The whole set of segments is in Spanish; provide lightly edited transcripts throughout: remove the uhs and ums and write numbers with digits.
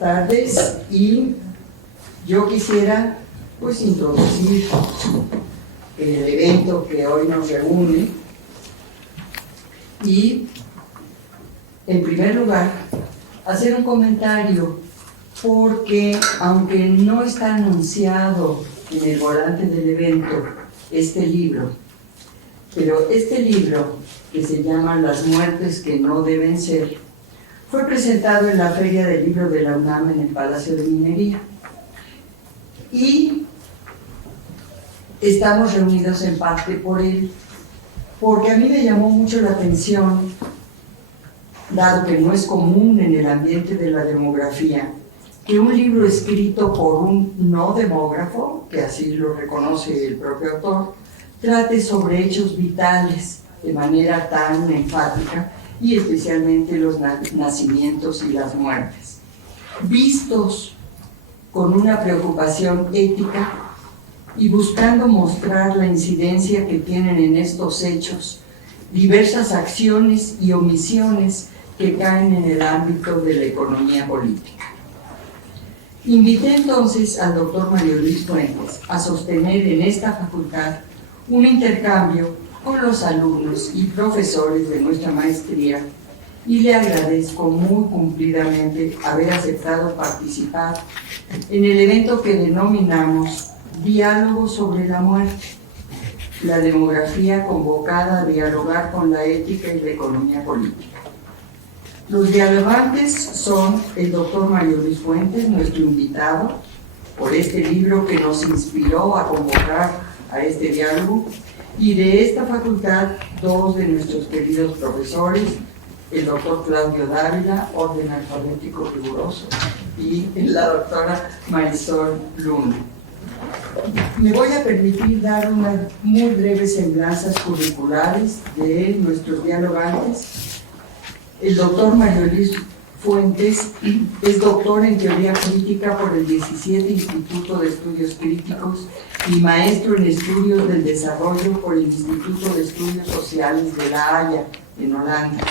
tardes, y yo quisiera pues introducir el evento que hoy nos reúne y en primer lugar hacer un comentario, porque aunque no está anunciado en el volante del evento este libro, pero este libro, que se llama Las muertes que no deben ser, fue presentado en la Feria del Libro de la UNAM en el Palacio de Minería. Y estamos reunidos en parte por él, porque a mí me llamó mucho la atención, dado que no es común en el ambiente de la demografía, que un libro escrito por un no demógrafo, que así lo reconoce el propio autor, trate sobre hechos vitales de manera tan enfática, y especialmente los nacimientos y las muertes, vistos con una preocupación ética y buscando mostrar la incidencia que tienen en estos hechos diversas acciones y omisiones que caen en el ámbito de la economía política. Invité entonces al doctor Mario Luis Fuentes a sostener en esta facultad un intercambio con los alumnos y profesores de nuestra maestría, y le agradezco muy cumplidamente haber aceptado participar en el evento que denominamos Diálogo sobre la muerte, la demografía convocada a dialogar con la ética y la economía política. Los dialogantes son el doctor Mario Luis Fuentes, nuestro invitado, por este libro que nos inspiró a convocar a este diálogo, y de esta facultad, dos de nuestros queridos profesores, el doctor Claudio Dávila, orden alfabético riguroso, y la doctora Marisol Luna. Me voy a permitir dar unas muy breves semblanzas curriculares de nuestros dialogantes. El doctor Mario Luis Fuentes es doctor en Teoría Crítica por el 17 Instituto de Estudios Críticos y maestro en Estudios del Desarrollo por el Instituto de Estudios Sociales de La Haya, en Holanda.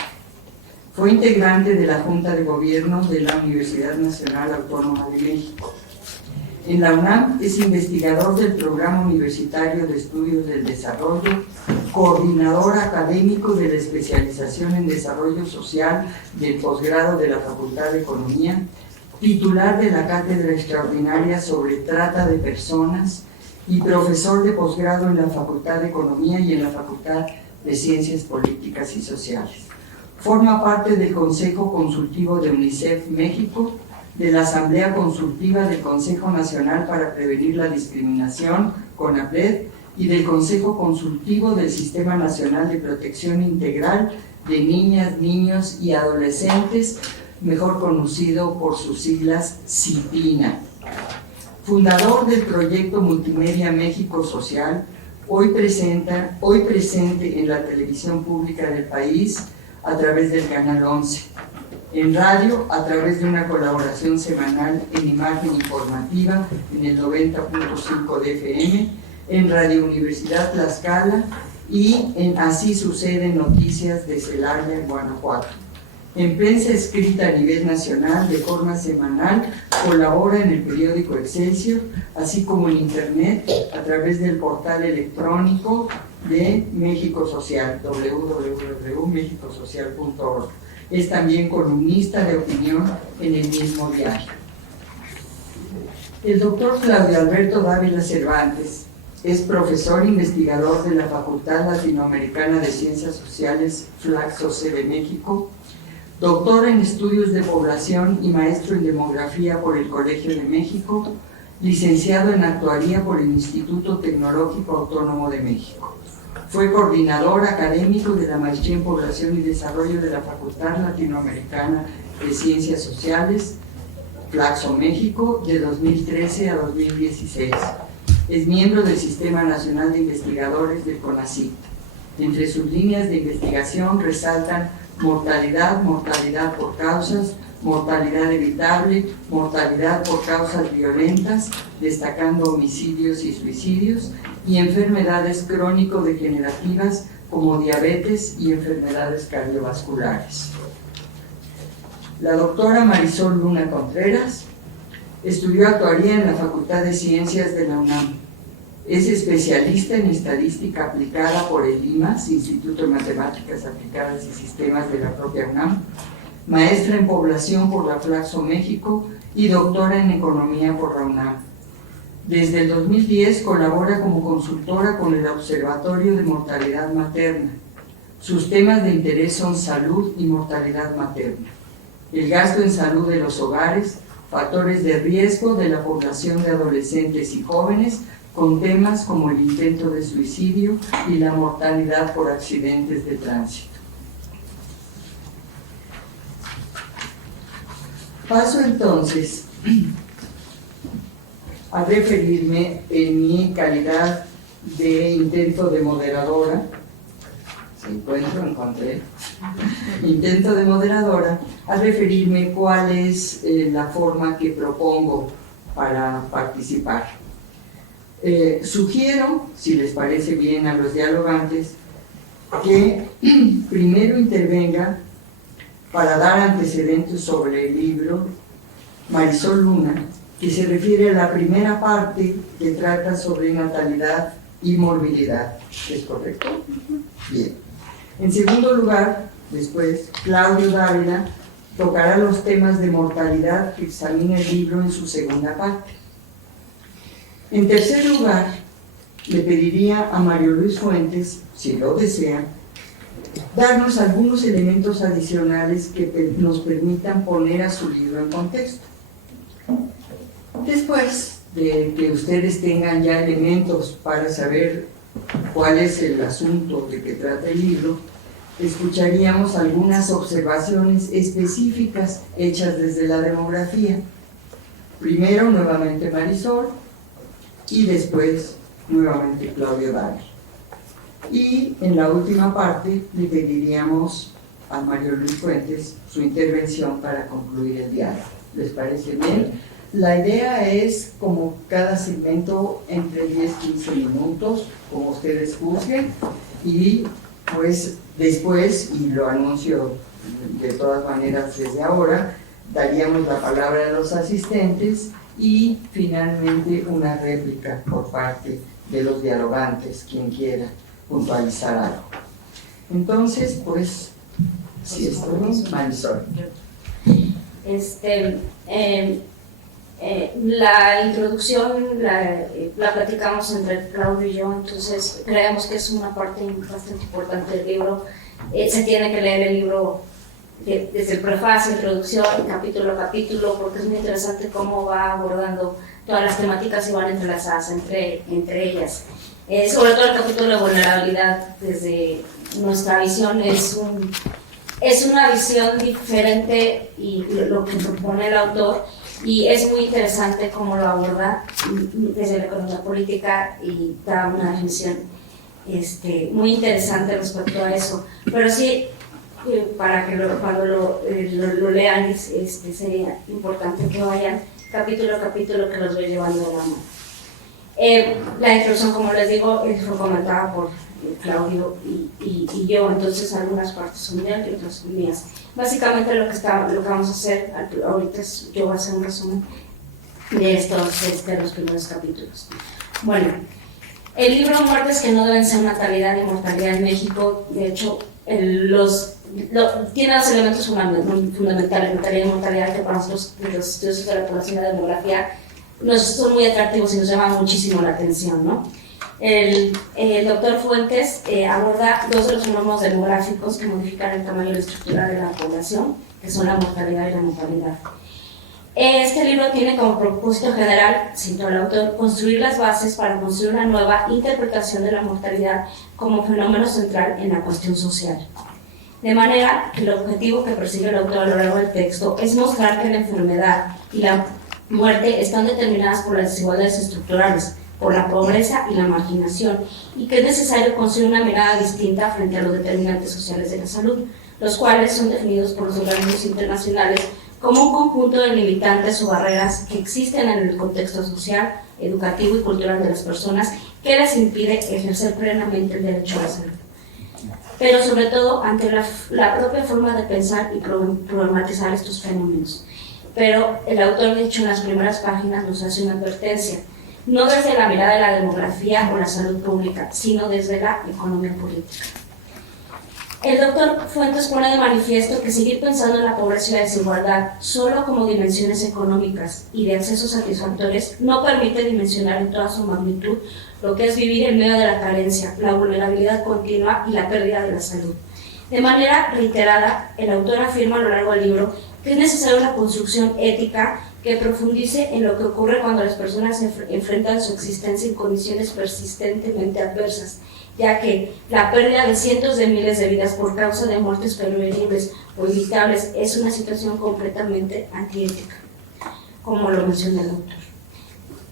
Fue integrante de la Junta de Gobierno de la Universidad Nacional Autónoma de México. En la UNAM es investigador del Programa Universitario de Estudios del Desarrollo, coordinador académico de la especialización en Desarrollo Social del posgrado de la Facultad de Economía, titular de la Cátedra Extraordinaria sobre Trata de Personas y profesor de posgrado en la Facultad de Economía y en la Facultad de Ciencias Políticas y Sociales. Forma parte del Consejo Consultivo de UNICEF México, de la Asamblea Consultiva del Consejo Nacional para Prevenir la Discriminación, CONAPRED, y del Consejo Consultivo del Sistema Nacional de Protección Integral de Niñas, Niños y Adolescentes, mejor conocido por sus siglas CIPINA. Fundador del proyecto Multimedia México Social, hoy presente en la televisión pública del país a través del Canal 11. En radio, a través de una colaboración semanal en Imagen Informativa en el 90.5 de FM, en Radio Universidad Tlaxcala y en Así Sucede Noticias de Celaya, Guanajuato. En prensa escrita a nivel nacional de forma semanal, colabora en el periódico Excelsior, así como en Internet a través del portal electrónico de México Social, www.mexicosocial.org. Es también columnista de opinión en el mismo diario. El doctor Claudio Alberto Dávila Cervantes es profesor investigador de la Facultad Latinoamericana de Ciencias Sociales FLACSOCE de México, doctor en Estudios de Población y maestro en Demografía por el Colegio de México, licenciado en Actuaría por el Instituto Tecnológico Autónomo de México. Fue coordinador académico de la Maestría en Población y Desarrollo de la Facultad Latinoamericana de Ciencias Sociales, FLACSO México, de 2013 a 2016. Es miembro del Sistema Nacional de Investigadores del CONACYT. Entre sus líneas de investigación resaltan mortalidad, mortalidad por causas, mortalidad evitable, mortalidad por causas violentas, destacando homicidios y suicidios, y enfermedades crónico-degenerativas como diabetes y enfermedades cardiovasculares. La doctora Marisol Luna Contreras estudió actuaría en la Facultad de Ciencias de la UNAM. Es especialista en estadística aplicada por el IMAS, Instituto de Matemáticas Aplicadas y Sistemas de la propia UNAM, maestra en población por la Flaxo México y doctora en economía por la UNAM. Desde el 2010 colabora como consultora con el Observatorio de Mortalidad Materna. Sus temas de interés son salud y mortalidad materna, el gasto en salud de los hogares, factores de riesgo de la población de adolescentes y jóvenes, con temas como el intento de suicidio y la mortalidad por accidentes de tránsito. Paso entonces a referirme en mi calidad de intento de moderadora, encontré, intento de moderadora, a referirme cuál es la forma que propongo para participar. Sugiero, si les parece bien a los dialogantes, que primero intervenga para dar antecedentes sobre el libro Marisol Luna, que se refiere a la primera parte que trata sobre natalidad y morbilidad. ¿Es correcto? Bien. En segundo lugar, después, Claudio Dávila tocará los temas de mortalidad que examina el libro en su segunda parte. En tercer lugar, le pediría a Mario Luis Fuentes, si lo desea, darnos algunos elementos adicionales que nos permitan poner a su libro en contexto. Después de que ustedes tengan ya elementos para saber cuál es el asunto de que trata el libro, escucharíamos algunas observaciones específicas hechas desde la demografía. Primero, nuevamente Marisol, y después, nuevamente Claudio Dávila. Y en la última parte le pediríamos a Mario Luis Fuentes su intervención para concluir el diálogo. ¿Les parece bien? La idea es, como cada segmento, entre 10-15 minutos, como ustedes juzguen, y pues después, y lo anuncio de todas maneras desde ahora, daríamos la palabra a los asistentes y finalmente una réplica por parte de los dialogantes, quien quiera puntualizar algo. Entonces, pues, si estamos, Marisol. La introducción la platicamos entre Claudio y yo, entonces creemos que es una parte bastante importante del libro. Se tiene que leer el libro desde el prefacio, introducción, capítulo a capítulo, porque es muy interesante cómo va abordando todas las temáticas y van entrelazadas entre ellas. Sobre todo el capítulo de vulnerabilidad, desde nuestra visión, es una visión diferente y lo que propone el autor, y es muy interesante cómo lo aborda desde la economía política y da una definición muy interesante respecto a eso. Pero sí, para que cuando lo lean, sería importante que vayan capítulo a capítulo, que los voy llevando de la mano. La introducción, como les digo, fue comentada por Claudio y yo, entonces algunas partes son de él y otras son mías. Básicamente lo que vamos a hacer ahorita es, yo voy a hacer un resumen de los primeros capítulos. Bueno, el libro Muertes que no deben ser natalidad y mortalidad en México, de hecho, tiene los elementos fundamentales, natalidad y mortalidad, que para nosotros, los estudios de la población y la demografía, son muy atractivos y nos llaman muchísimo la atención, ¿no? El doctor Fuentes aborda dos de los fenómenos demográficos que modifican el tamaño y la estructura de la población, que son la mortalidad y la mortalidad. Este libro tiene como propósito general, cito al autor, construir las bases para construir una nueva interpretación de la mortalidad como fenómeno central en la cuestión social. De manera que el objetivo que persigue el autor a lo largo del texto es mostrar que la enfermedad y la muerte están determinadas por las desigualdades estructurales, por la pobreza y la marginación, y que es necesario construir una mirada distinta frente a los determinantes sociales de la salud, los cuales son definidos por los organismos internacionales como un conjunto de limitantes o barreras que existen en el contexto social, educativo y cultural de las personas, que les impide ejercer plenamente el derecho a la salud. pero sobre todo ante la propia forma de pensar y problematizar estos fenómenos. Pero el autor, de hecho, en las primeras páginas nos hace una advertencia, no desde la mirada de la demografía o la salud pública, sino desde la economía política. El doctor Fuentes pone de manifiesto que seguir pensando en la pobreza y la desigualdad solo como dimensiones económicas y de accesos satisfactorios no permite dimensionar en toda su magnitud lo que es vivir en medio de la carencia, la vulnerabilidad continua y la pérdida de la salud. De manera reiterada, el autor afirma a lo largo del libro que es necesaria una construcción ética que profundice en lo que ocurre cuando las personas enfrentan su existencia en condiciones persistentemente adversas, ya que la pérdida de cientos de miles de vidas por causa de muertes prevenibles o evitables es una situación completamente antiética, como lo menciona el autor.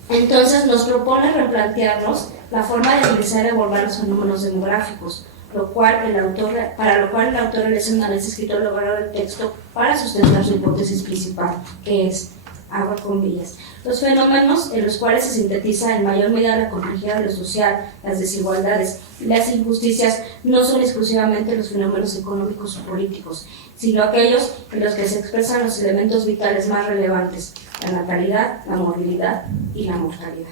Entonces nos propone replantearnos la forma de analizar y abordar los fenómenos demográficos, para lo cual el autor realiza un análisis escrito a lo largo del texto para sustentar su hipótesis principal, que es, abro comillas, los fenómenos en los cuales se sintetiza en mayor medida la complejidad de lo social, las desigualdades y las injusticias no son exclusivamente los fenómenos económicos o políticos, sino aquellos en los que se expresan los elementos vitales más relevantes, la natalidad, la movilidad y la mortalidad.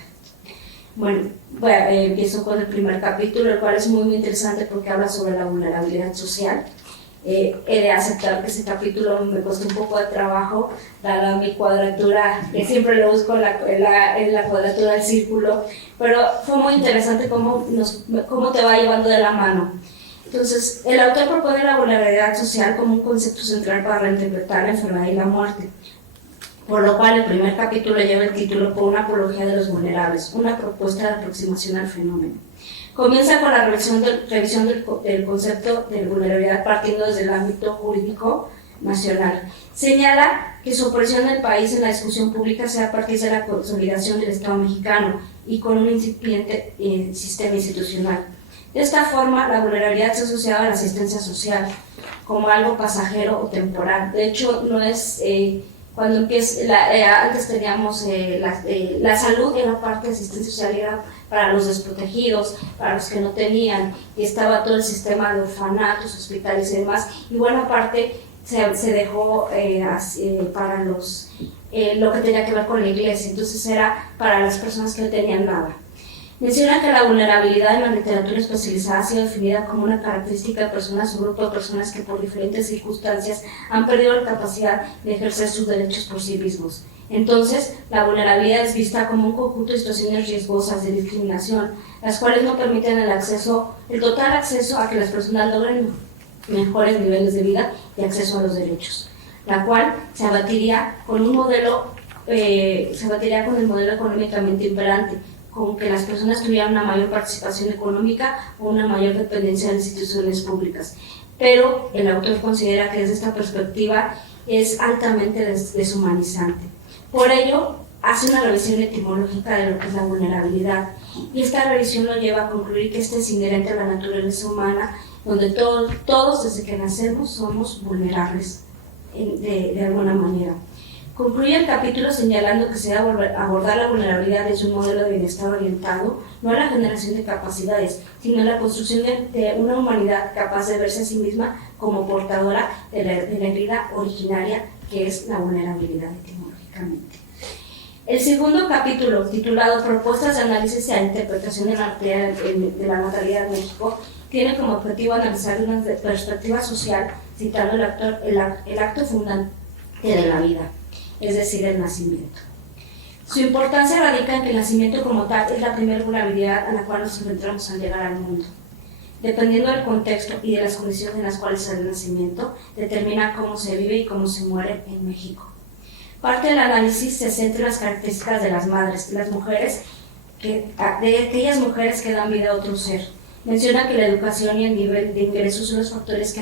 Bueno, empiezo con el primer capítulo, el cual es muy interesante porque habla sobre la vulnerabilidad social. He de aceptar que ese capítulo me costó un poco de trabajo, dada mi cuadratura, que siempre lo busco en la cuadratura del círculo, pero fue muy interesante cómo te va llevando de la mano. Entonces, el autor propone la vulnerabilidad social como un concepto central para reinterpretar la enfermedad y la muerte, por lo cual el primer capítulo lleva el título por una apología de los vulnerables, una propuesta de aproximación al fenómeno. Comienza con la revisión del concepto de vulnerabilidad partiendo desde el ámbito jurídico nacional. Señala que su opresión del país en la discusión pública sea a partir de la consolidación del Estado mexicano y con un incipiente sistema institucional. De esta forma, la vulnerabilidad se asociaba a la asistencia social como algo pasajero o temporal. De hecho, no es... Cuando empieza, antes teníamos la salud era parte de asistencia social, era para los desprotegidos, para los que no tenían, y estaba todo el sistema de orfanatos, hospitales y demás, y buena parte se dejó para lo que tenía que ver con la iglesia, entonces era para las personas que no tenían nada. Menciona que la vulnerabilidad en la literatura especializada ha sido definida como una característica de personas o grupo de personas que por diferentes circunstancias han perdido la capacidad de ejercer sus derechos por sí mismos. Entonces, la vulnerabilidad es vista como un conjunto de situaciones riesgosas de discriminación, las cuales no permiten el total acceso a que las personas logren mejores niveles de vida y acceso a los derechos, la cual se abatiría con el modelo económicamente imperante, con que las personas tuvieran una mayor participación económica o una mayor dependencia de instituciones públicas. Pero el autor considera que desde esta perspectiva es altamente deshumanizante. Por ello, hace una revisión etimológica de lo que es la vulnerabilidad, y esta revisión lo lleva a concluir que esta es inherente a la naturaleza humana, donde todos desde que nacemos somos vulnerables de alguna manera. Concluye el capítulo señalando que se debe abordar la vulnerabilidad desde un modelo de bienestar orientado no a la generación de capacidades, sino a la construcción de una humanidad capaz de verse a sí misma como portadora de la herida originaria que es la vulnerabilidad etimológicamente. El segundo capítulo, titulado Propuestas de análisis e interpretación de la natalidad en México, tiene como objetivo analizar una perspectiva social, citando el acto fundante de la vida, es decir, el nacimiento. Su importancia radica en que el nacimiento como tal es la primera vulnerabilidad a la cual nos enfrentamos al llegar al mundo. Dependiendo del contexto y de las condiciones en las cuales se da el nacimiento, determina cómo se vive y cómo se muere en México. Parte del análisis se centra en las características de las madres, de aquellas mujeres que dan vida a otro ser. Menciona que la educación y el nivel de ingresos son los factores que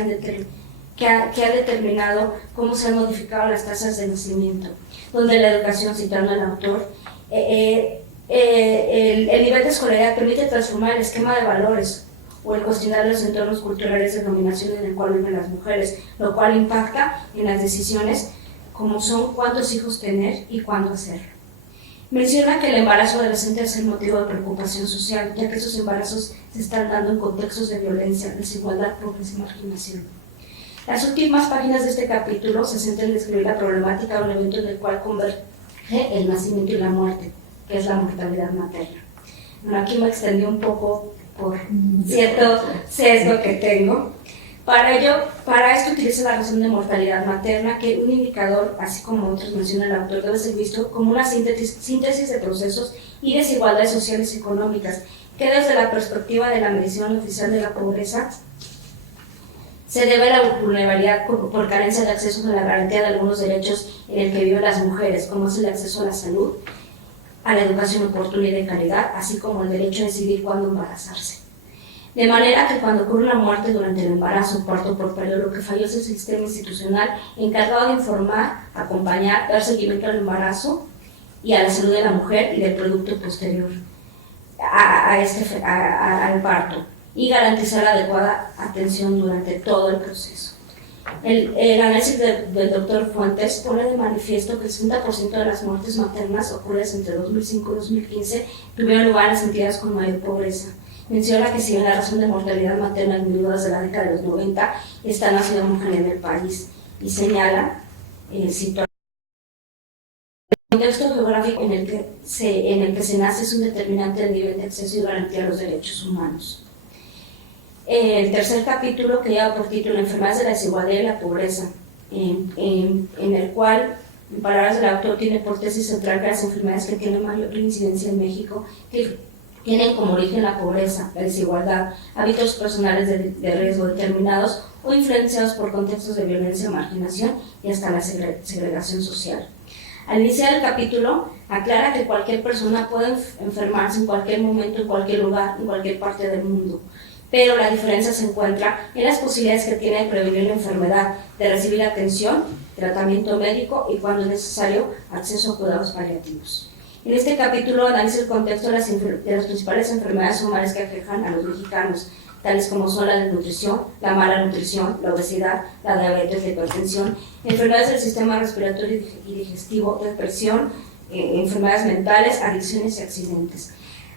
ha determinado cómo se han modificado las tasas de nacimiento, donde la educación, citando al autor, el nivel de escolaridad permite transformar el esquema de valores o el cuestionar los entornos culturales de dominación en el cual viven las mujeres, lo cual impacta en las decisiones como son cuántos hijos tener y cuándo hacerlo. Menciona que el embarazo adolescente es el motivo de preocupación social, ya que esos embarazos se están dando en contextos de violencia, desigualdad, pobreza y marginación. Las últimas páginas de este capítulo se centran en describir la problemática de un evento en el cual converge el nacimiento y la muerte, que es la mortalidad materna. Bueno, aquí me extendí un poco por cierto sesgo que tengo. Para esto utiliza la razón de mortalidad materna, que un indicador, así como otros menciona el autor, debe ser visto como una síntesis de procesos y desigualdades sociales y económicas, que desde la perspectiva de la medición oficial de la pobreza se debe a la vulnerabilidad por carencia de acceso a la garantía de algunos derechos en el que viven las mujeres, como es el acceso a la salud, a la educación oportuna y de calidad, así como el derecho a decidir cuándo embarazarse. De manera que cuando ocurre una muerte durante el embarazo, parto por periodo, lo que falló es el sistema institucional encargado de informar, acompañar, dar seguimiento al embarazo y a la salud de la mujer y del producto posterior al parto, y garantizar la adecuada atención durante todo el proceso. El análisis del doctor Fuentes pone de manifiesto que el 60% de las muertes maternas ocurridas entre 2005 y 2015 tuvieron lugar en las entidades con mayor pobreza. Menciona que si bien la razón de mortalidad materna disminuyó desde la década de los 90, está en la ciudad homogénea en el país, y señala situación. El contexto geográfico en el que se nace es un determinante del nivel de acceso y garantía de los derechos humanos. El tercer capítulo, que lleva por título Enfermedades de la desigualdad y la pobreza, en el cual, en palabras del autor, tiene por tesis central que las enfermedades que tienen mayor incidencia en México tienen como origen la pobreza, la desigualdad, hábitos personales de riesgo determinados o influenciados por contextos de violencia, marginación y hasta la segregación social. Al iniciar el capítulo, aclara que cualquier persona puede enfermarse en cualquier momento, en cualquier lugar, en cualquier parte del mundo, pero la diferencia se encuentra en las posibilidades que tiene de prevenir la enfermedad, de recibir atención, tratamiento médico y, cuando es necesario, acceso a cuidados paliativos. En este capítulo analiza el contexto de las principales enfermedades humanas que aquejan a los mexicanos, tales como son la desnutrición, la mala nutrición, la obesidad, la diabetes, la hipertensión, enfermedades del sistema respiratorio y digestivo, depresión, enfermedades mentales, adicciones y accidentes.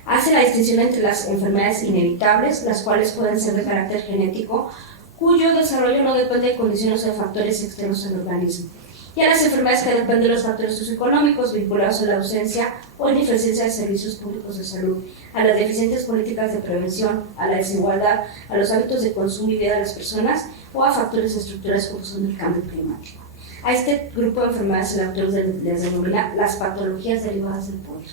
Hace la distinción entre las enfermedades inevitables, las cuales pueden ser de carácter genético, cuyo desarrollo no depende de condiciones o de factores externos al organismo, y a las enfermedades que dependen de los factores socioeconómicos vinculados a la ausencia o ineficiencia de servicios públicos de salud, a las deficientes políticas de prevención, a la desigualdad, a los hábitos de consumo y vida de las personas o a factores estructurales como son el cambio climático. A este grupo de enfermedades el autor les denomina las patologías derivadas del poder.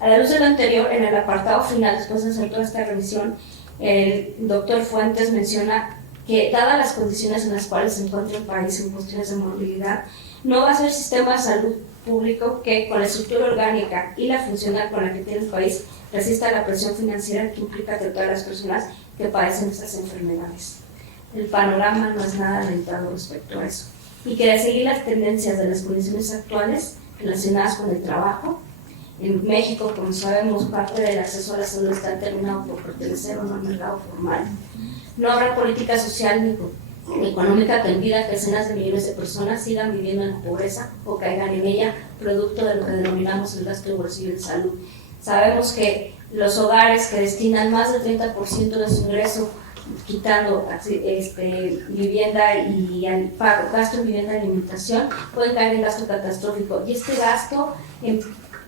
A la luz de lo anterior, en el apartado final, después de hacer toda esta revisión, el doctor Fuentes menciona que, dadas las condiciones en las cuales se encuentra el país en cuestiones de movilidad, no va a ser el sistema de salud público que, con la estructura orgánica y la funcional con la que tiene el país, resista la presión financiera que implica tratar a las personas que padecen estas enfermedades. El panorama no es nada alentador respecto a eso, y que de seguir las tendencias de las condiciones actuales relacionadas con el trabajo, en México, como sabemos, parte del acceso a la salud está determinado por pertenecer o no al mercado formal. No habrá política social ni económica que impida que decenas de millones de personas sigan viviendo en la pobreza o caigan en ella, producto de lo que denominamos el gasto de bolsillo en salud. Sabemos que los hogares que destinan más del 30% de su ingreso, quitando vivienda y gasto en vivienda y alimentación, pueden caer en gasto catastrófico. Y este gasto,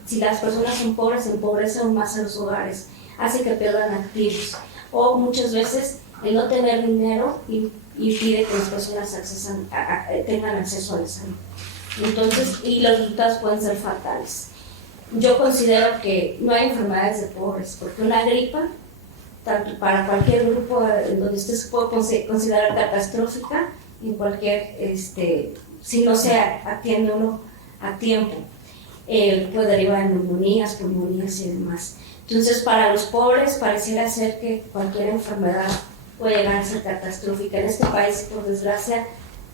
si las personas son pobres, empobrece aún más a los hogares, hace que pierdan activos, o muchas veces el no tener dinero impide que las personas tengan acceso a la salud. Entonces, y los resultados pueden ser fatales. Yo considero que no hay enfermedades de pobres, porque una gripa, tanto para cualquier grupo donde usted se puede considerar catastrófica, en cualquier, si no se atiende uno a tiempo, puede derivar en neumonías, pulmonías y demás. Entonces, para los pobres pareciera ser que cualquier enfermedad puede llegar a ser catastrófica. En este país, por desgracia,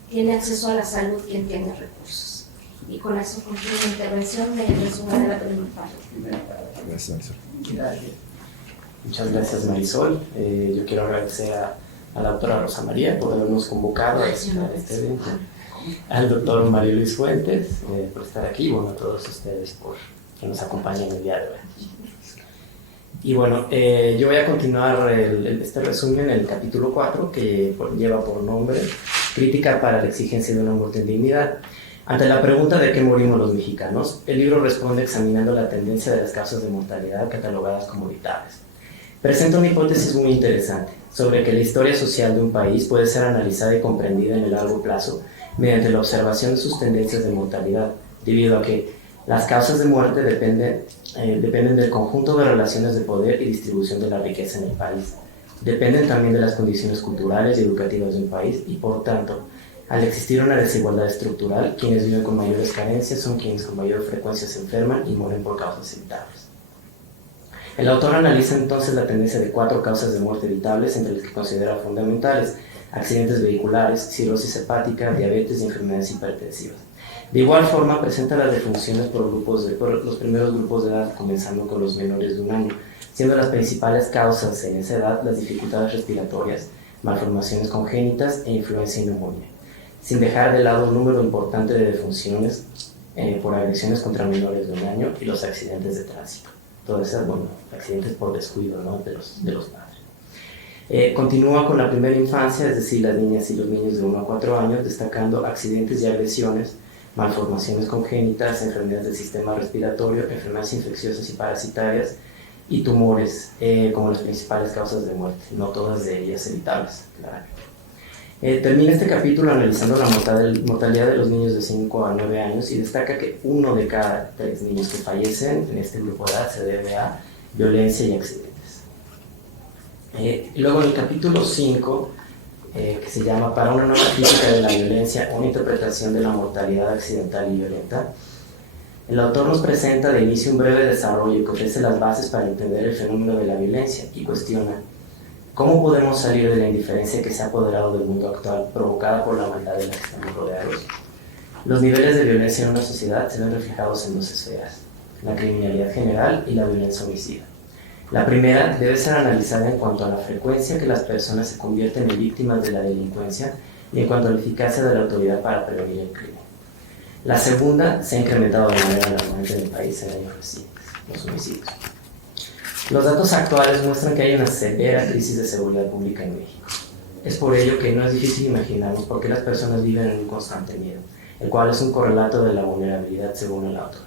tiene acceso a la salud quien tiene recursos. Y con eso concluyo mi intervención de resumen de la primera parte. Gracias, Marisol. Muchas gracias, Marisol. Yo quiero agradecer a la doctora Rosa María por habernos convocado a este evento, al doctor Mario Luis Fuentes por estar aquí, bueno, a todos ustedes por que nos acompañan el día de hoy. Y bueno, yo voy a continuar este resumen en el capítulo 4, que lleva por nombre Crítica para la exigencia de una muerte en dignidad. Ante la pregunta de qué morimos los mexicanos, el libro responde examinando la tendencia de las causas de mortalidad catalogadas como evitables. Presenta una hipótesis muy interesante sobre que la historia social de un país puede ser analizada y comprendida en el largo plazo mediante la observación de sus tendencias de mortalidad, debido a que las causas de muerte dependen del conjunto de relaciones de poder y distribución de la riqueza en el país. Dependen también de las condiciones culturales y educativas de un país y, por tanto, al existir una desigualdad estructural, quienes viven con mayores carencias son quienes con mayor frecuencia se enferman y mueren por causas evitables. El autor analiza entonces la tendencia de 4 causas de muerte evitables, entre las que considera fundamentales: accidentes vehiculares, cirrosis hepática, diabetes y enfermedades hipertensivas. De igual forma, presenta las defunciones por los primeros grupos de edad, comenzando con los menores de 1 año, siendo las principales causas en esa edad las dificultades respiratorias, malformaciones congénitas e influenza y neumonía, sin dejar de lado un número importante de defunciones por agresiones contra menores de 1 año y los accidentes de tránsito. Todas esas, accidentes por descuido, ¿no?, de los padres. Continúa con la primera infancia, es decir, las niñas y los niños de 1 a 4 años, destacando accidentes y agresiones, malformaciones congénitas, enfermedades del sistema respiratorio, enfermedades infecciosas y parasitarias y tumores como las principales causas de muerte, no todas de ellas evitables, claramente. Termina este capítulo analizando la mortalidad de los niños de 5 a 9 años y destaca que 1 de cada 3 niños que fallecen en este grupo de edad se debe a violencia y accidentes. Luego en el capítulo 5, que se llama Para una nueva crítica de la violencia, una interpretación de la mortalidad accidental y violenta, el autor nos presenta de inicio un breve desarrollo que ofrece las bases para entender el fenómeno de la violencia y cuestiona ¿cómo podemos salir de la indiferencia que se ha apoderado del mundo actual provocada por la maldad de la que estamos rodeados? Los niveles de violencia en una sociedad se ven reflejados en 2 esferas: la criminalidad general y la violencia homicida. La primera debe ser analizada en cuanto a la frecuencia que las personas se convierten en víctimas de la delincuencia y en cuanto a la eficacia de la autoridad para prevenir el crimen. La segunda se ha incrementado de manera alarmante en el país en años recientes, los homicidios. Los datos actuales muestran que hay una severa crisis de seguridad pública en México. Es por ello que no es difícil imaginarnos por qué las personas viven en un constante miedo, el cual es un correlato de la vulnerabilidad según el autor.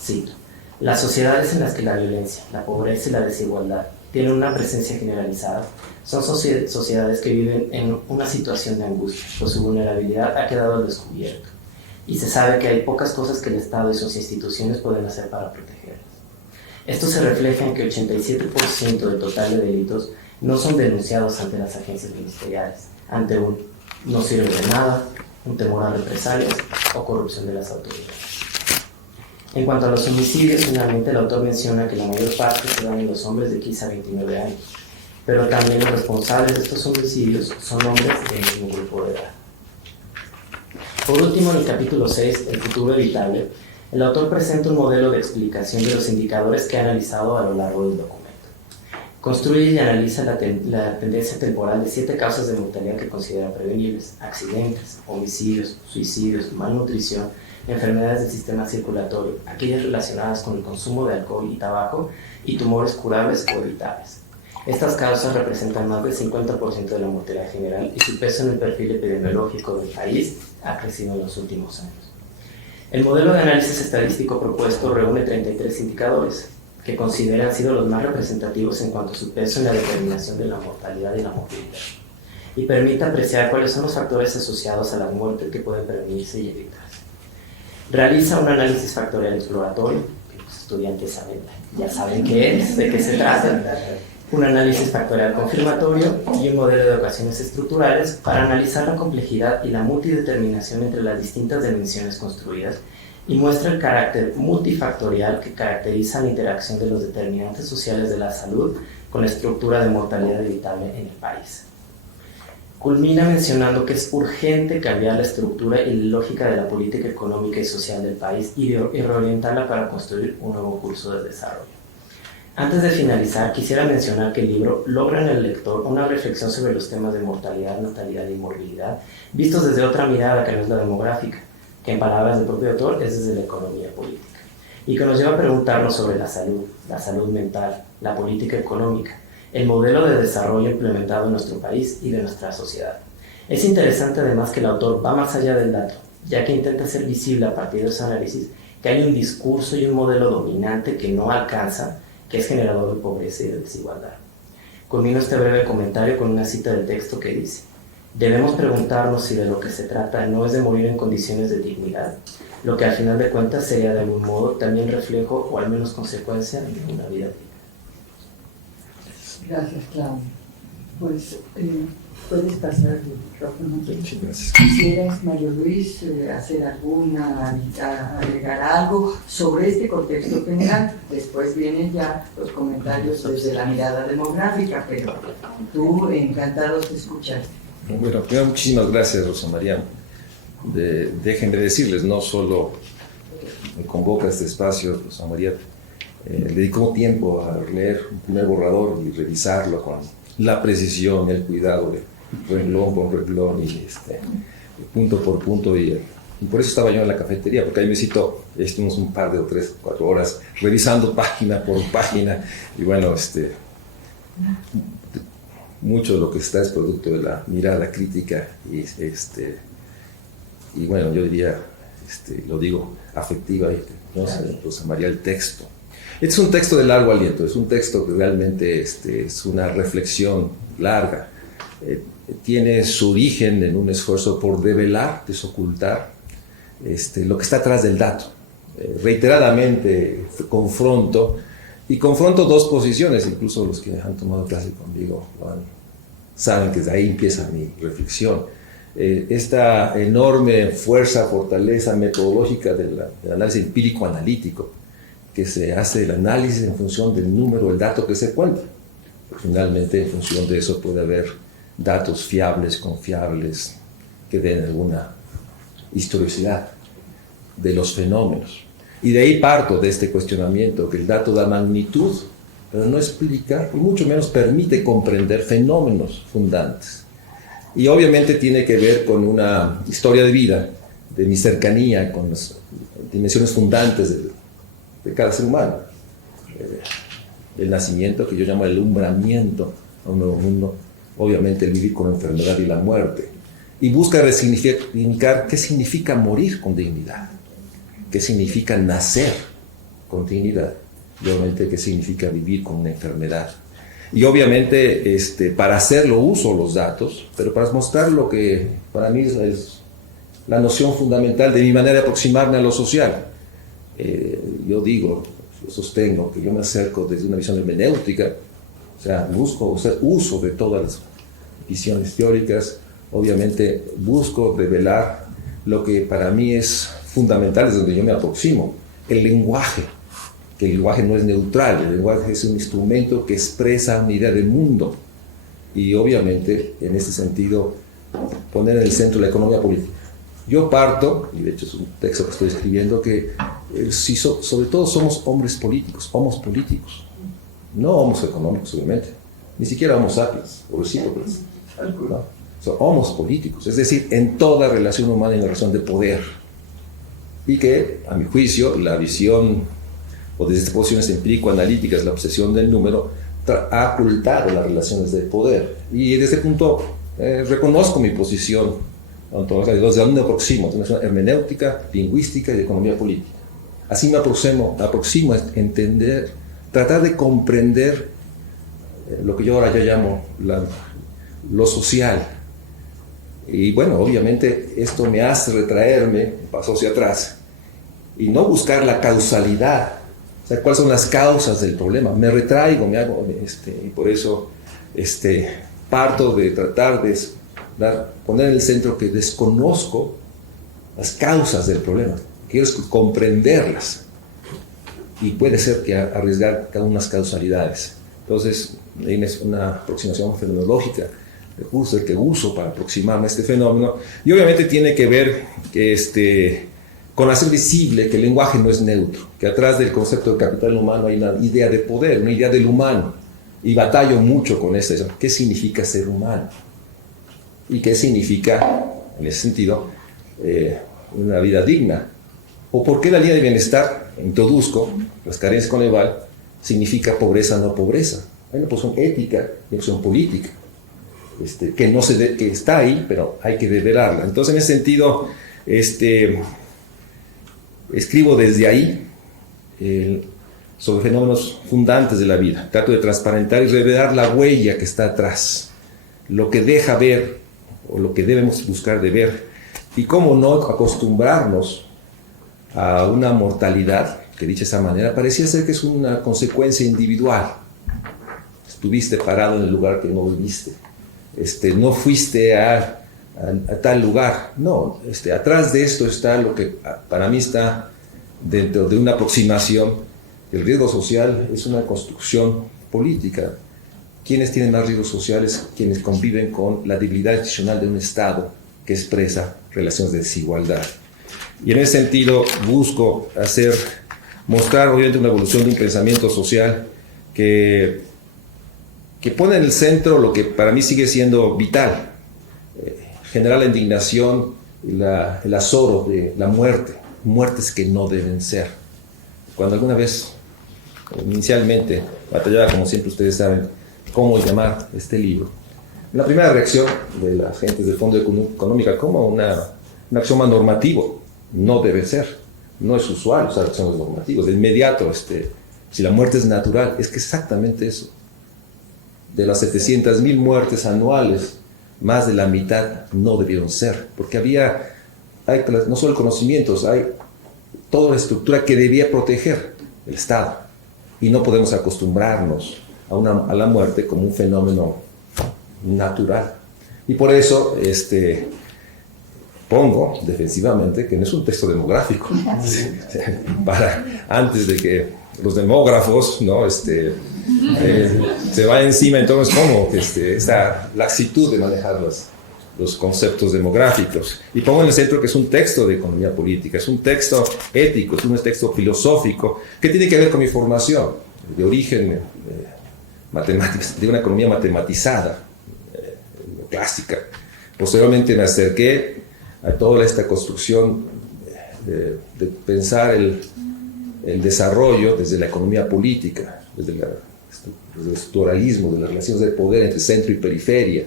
Cito: las sociedades en las que la violencia, la pobreza y la desigualdad tienen una presencia generalizada son sociedades que viven en una situación de angustia, pues su vulnerabilidad ha quedado al descubierto, y se sabe que hay pocas cosas que el Estado y sus instituciones pueden hacer para protegerlas. Esto se refleja en que 87% del total de delitos no son denunciados ante las agencias ministeriales, ante un no sirve de nada, un temor a represalias o corrupción de las autoridades. En cuanto a los homicidios, finalmente el autor menciona que la mayor parte se dan en los hombres de 15 a 29 años, pero también los responsables de estos homicidios son hombres del mismo grupo de edad. Por último, en el capítulo 6, El futuro evitable, el autor presenta un modelo de explicación de los indicadores que ha analizado a lo largo del documento. Construye y analiza la tendencia temporal de 7 causas de mortalidad que considera prevenibles: accidentes, homicidios, suicidios, malnutrición, enfermedades del sistema circulatorio, aquellas relacionadas con el consumo de alcohol y tabaco, y tumores curables o evitables. Estas causas representan más del 50% de la mortalidad general y su peso en el perfil epidemiológico del país ha crecido en los últimos años. El modelo de análisis estadístico propuesto reúne 33 indicadores que considera han sido los más representativos en cuanto a su peso en la determinación de la mortalidad y la movilidad, y permite apreciar cuáles son los factores asociados a la muerte que pueden prevenirse y evitarse. Realiza un análisis factorial exploratorio, que los estudiantes ya saben qué es, de qué se trata, un análisis factorial confirmatorio y un modelo de ecuaciones estructurales para analizar la complejidad y la multideterminación entre las distintas dimensiones construidas, y muestra el carácter multifactorial que caracteriza la interacción de los determinantes sociales de la salud con la estructura de mortalidad evitable en el país. Culmina mencionando que es urgente cambiar la estructura y la lógica de la política económica y social del país y reorientarla para construir un nuevo curso de desarrollo. Antes de finalizar, quisiera mencionar que el libro logra en el lector una reflexión sobre los temas de mortalidad, natalidad y morbilidad, vistos desde otra mirada que no es la demográfica, que en palabras del propio autor es desde la economía política. y que nos lleva a preguntarnos sobre la salud mental, la política económica, el modelo de desarrollo implementado en nuestro país y de nuestra sociedad. Es interesante además que el autor va más allá del dato, ya que intenta hacer visible a partir de ese análisis que hay un discurso y un modelo dominante que no alcanza, que es generador de pobreza y de desigualdad. Culmino este breve comentario con una cita del texto que dice: debemos preguntarnos si de lo que se trata no es de morir en condiciones de dignidad, lo que al final de cuentas sería de algún modo también reflejo o al menos consecuencia de una vida digna. Gracias, Claudia. Pues puedes pasar el micrófono. Sí, gracias. ¿Quisieras, Mario Luis, hacer agregar algo sobre este contexto general? Después vienen ya los comentarios desde la mirada demográfica, pero tú encantados de escuchar. Bueno, primero muchísimas gracias, Rosa María. Déjenme decirles, no solo me convoca a este espacio, Rosa María, le dedicó tiempo a leer un primer borrador y revisarlo con la precisión y el cuidado de renglón por renglón y punto por punto, y por eso estaba yo en la cafetería, porque ahí me citó, estuvimos un par de 3 o 4 horas revisando página por página, y bueno, mucho de lo que está es producto de la mirada crítica y bueno, yo diría, lo digo, afectiva, no sé, Rosa María, el texto. Este es un texto de largo aliento, es un texto que realmente es una reflexión larga. Tiene su origen en un esfuerzo por develar, desocultar lo que está atrás del dato. Reiteradamente confronto dos posiciones, incluso los que han tomado clase conmigo saben que de ahí empieza mi reflexión. Esta enorme fuerza, fortaleza metodológica del análisis empírico-analítico, que se hace el análisis en función del número, el dato que se cuenta. Finalmente, en función de eso puede haber datos fiables, confiables, que den alguna historicidad de los fenómenos. Y de ahí parto de este cuestionamiento, que el dato da magnitud, pero no explica, y mucho menos permite comprender fenómenos fundantes. Y obviamente tiene que ver con una historia de vida, de mi cercanía con las dimensiones fundantes de cada ser humano. El nacimiento, que yo llamo el alumbramiento a un nuevo mundo, obviamente el vivir con la enfermedad y la muerte, y busca resignificar qué significa morir con dignidad, qué significa nacer con dignidad, y obviamente qué significa vivir con una enfermedad. Y obviamente para hacerlo uso los datos, pero para mostrar lo que para mí es la noción fundamental de mi manera de aproximarme a lo social. Yo sostengo que yo me acerco desde una visión hermenéutica, o sea, busco hacer uso de todas las visiones teóricas, obviamente busco revelar lo que para mí es fundamental, desde donde yo me aproximo, el lenguaje, que el lenguaje no es neutral, el lenguaje es un instrumento que expresa una idea del mundo, y obviamente en este sentido poner en el centro la economía política. Yo parto, y de hecho es un texto que estoy escribiendo, que sobre todo somos hombres políticos, homos políticos, no homos económicos, obviamente, ni siquiera homo sapiens o recíprocos, ¿no? Homos políticos, es decir, en toda relación humana y en la relación de poder, y que, a mi juicio, la visión, o desde posiciones empírico-analíticas, la obsesión del número, ha ocultado las relaciones de poder, y desde ese punto reconozco mi posición ontológica, de dónde me aproximo, una hermenéutica, lingüística y de economía política. Así me aproximo a entender, tratar de comprender lo que yo ahora ya llamo lo social. Y bueno, obviamente esto me hace retraerme un paso hacia atrás y no buscar la causalidad, o sea, cuáles son las causas del problema. Me retraigo, y por eso parto de tratar de poner en el centro que desconozco las causas del problema, quiero comprenderlas, y puede ser que arriesgar cada una de las causalidades. Entonces, es una aproximación fenomenológica, el curso que uso para aproximarme a este fenómeno, y obviamente tiene que ver con hacer visible que el lenguaje no es neutro, que atrás del concepto de capital humano hay una idea de poder, una idea del humano, y batallo mucho con esto. ¿Qué significa ser humano? ¿Y qué significa, en ese sentido, una vida digna? ¿O por qué la línea de bienestar, introduzco, las carencias con Coneval, significa pobreza, no pobreza? Hay una posición ética y una posición política, que está ahí, pero hay que develarla. Entonces, en ese sentido, escribo desde ahí sobre fenómenos fundantes de la vida. Trato de transparentar y revelar la huella que está atrás, lo que deja ver, o lo que debemos buscar de ver, y cómo no acostumbrarnos a una mortalidad que, dicha de esa manera, parecía ser que es una consecuencia individual. Estuviste parado en el lugar que no viviste, no fuiste a tal lugar. No, atrás de esto está lo que para mí está dentro de una aproximación. El riesgo social es una construcción política. ¿Quiénes tienen más riesgos sociales? Quienes conviven con la debilidad institucional de un Estado que expresa relaciones de desigualdad. Y en ese sentido busco mostrar obviamente una evolución de un pensamiento social que pone en el centro lo que para mí sigue siendo vital, generar la indignación y el azoro de la muerte, muertes que no deben ser. Cuando alguna vez, inicialmente, batallaba, como siempre ustedes saben, cómo llamar este libro, la primera reacción de las gentes del Fondo Económica como un axioma normativo, no debe ser, no es usual usar axiomas normativos. De inmediato, si la muerte es natural, es que exactamente eso. De las 700,000 muertes anuales, más de la mitad no debieron ser, porque hay no solo conocimientos, hay toda la estructura que debía proteger el Estado, y no podemos acostumbrarnos a la muerte como un fenómeno natural. Y por eso pongo defensivamente que no es un texto demográfico. Antes de que los demógrafos, ¿no? se va encima, entonces, ¿cómo? Esta laxitud de manejar los conceptos demográficos. Y pongo en el centro que es un texto de economía política, es un texto ético, es un texto filosófico, que tiene que ver con mi formación, de origen matemático, de una economía matematizada, clásica. Posteriormente me acerqué a toda esta construcción de pensar el desarrollo desde la economía política, desde el estructuralismo, de las relaciones de poder entre centro y periferia.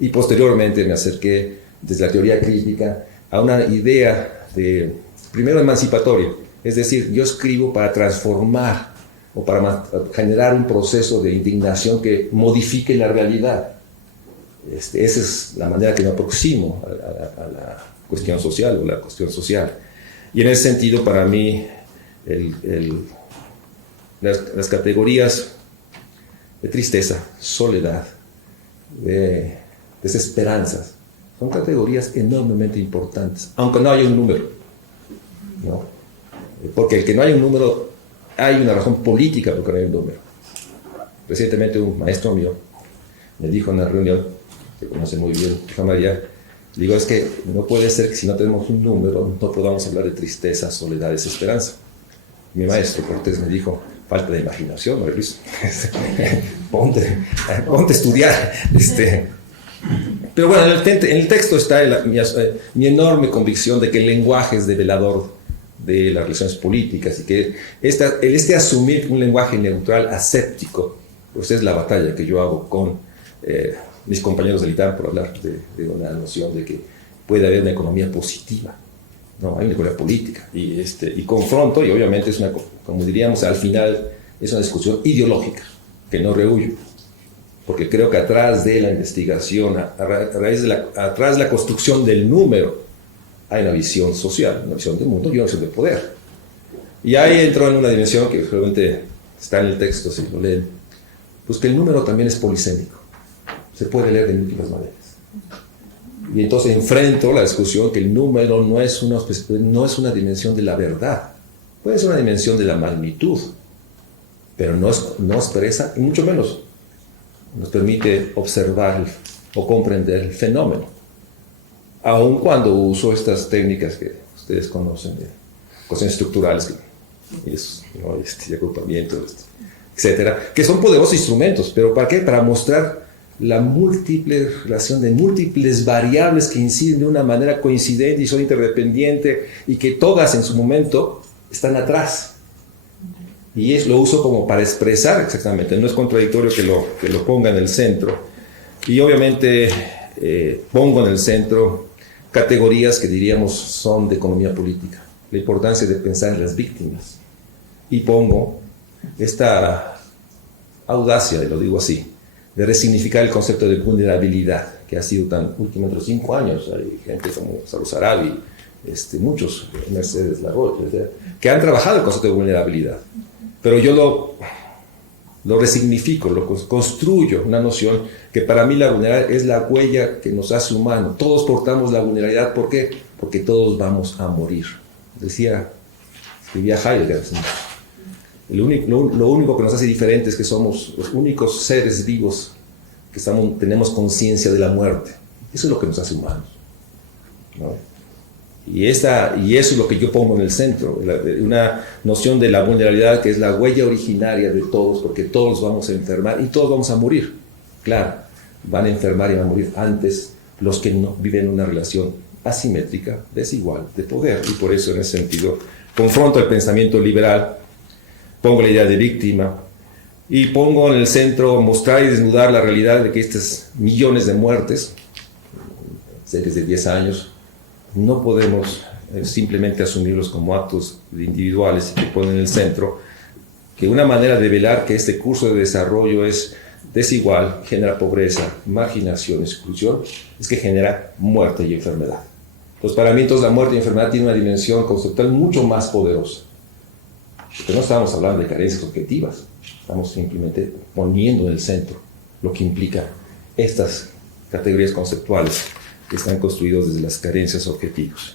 Y posteriormente me acerqué desde la teoría crítica a una idea primero emancipatoria, es decir, yo escribo para transformar o para generar un proceso de indignación que modifique la realidad. Esa es la manera que me aproximo a la cuestión social o la cuestión social. Y en ese sentido, para mí, las categorías de tristeza, soledad, de desesperanzas, son categorías enormemente importantes, aunque no haya un número, ¿no? Porque el que no haya un número, hay una razón política por que no hay un número. Recientemente un maestro mío me dijo en una reunión, que conoce muy bien Juan María, digo, es que no puede ser que si no tenemos un número no podamos hablar de tristeza, soledad, desesperanza. Mi maestro Cortés me dijo, falta de imaginación, María Luis. ponte a estudiar. Pero bueno, en el texto está mi enorme convicción de que el lenguaje es develador de las relaciones políticas, y que asumir un lenguaje neutral, aséptico, pues es la batalla que yo hago con mis compañeros del ITAM por hablar de una noción de que puede haber una economía positiva. No, hay una economía política y confronto, y obviamente es como diríamos al final, es una discusión ideológica que no rehuyo, porque creo que atrás de la investigación, atrás de la construcción del número, hay una visión social, una visión del mundo y una visión del poder. Y ahí entró en una dimensión que realmente está en el texto, si lo leen, pues que el número también es polisémico, se puede leer de múltiples maneras. Y entonces enfrento la discusión que el número no es una dimensión de la verdad, puede ser una dimensión de la magnitud, pero no expresa, y mucho menos nos permite observar o comprender el fenómeno. Aun cuando uso estas técnicas que ustedes conocen, de cuestiones estructurales, de agrupamiento, etcétera, que son poderosos instrumentos, pero ¿para qué? Para mostrar la múltiple relación de múltiples variables que inciden de una manera coincidente y son interdependientes y que todas en su momento están atrás. Y lo uso como para expresar exactamente, no es contradictorio que lo ponga en el centro. Y obviamente pongo en el centro categorías que diríamos son de economía política, la importancia de pensar en las víctimas. Y pongo esta audacia, lo digo así, de resignificar el concepto de vulnerabilidad, que ha sido tan último en los 5 años. Hay gente como Salud Sarabi, muchos, Mercedes Laroche, que han trabajado el concepto de vulnerabilidad. Pero yo lo resignifico, lo construyo, una noción que para mí la vulnerabilidad es la huella que nos hace humanos. Todos portamos la vulnerabilidad, ¿por qué? Porque todos vamos a morir. Escribía Heidegger. Lo único que nos hace diferentes es que somos los únicos seres vivos que tenemos conciencia de la muerte. Eso es lo que nos hace humanos, ¿no? Y eso es lo que yo pongo en el centro, una noción de la vulnerabilidad que es la huella originaria de todos, porque todos vamos a enfermar y todos vamos a morir. Claro, van a enfermar y van a morir antes los que no viven una relación asimétrica, desigual de poder. Y por eso, en ese sentido, confronto el pensamiento liberal, pongo la idea de víctima y pongo en el centro mostrar y desnudar la realidad de que estas millones de muertes, seres de 10 años, no podemos simplemente asumirlos como actos individuales y que ponen en el centro que una manera de velar que este curso de desarrollo es desigual, genera pobreza, marginación, exclusión, es que genera muerte y enfermedad. Entonces, para mí, la muerte y enfermedad tiene una dimensión conceptual mucho más poderosa. Porque no estamos hablando de carencias objetivas, estamos simplemente poniendo en el centro lo que implica estas categorías conceptuales que están construidos desde las carencias objetivas.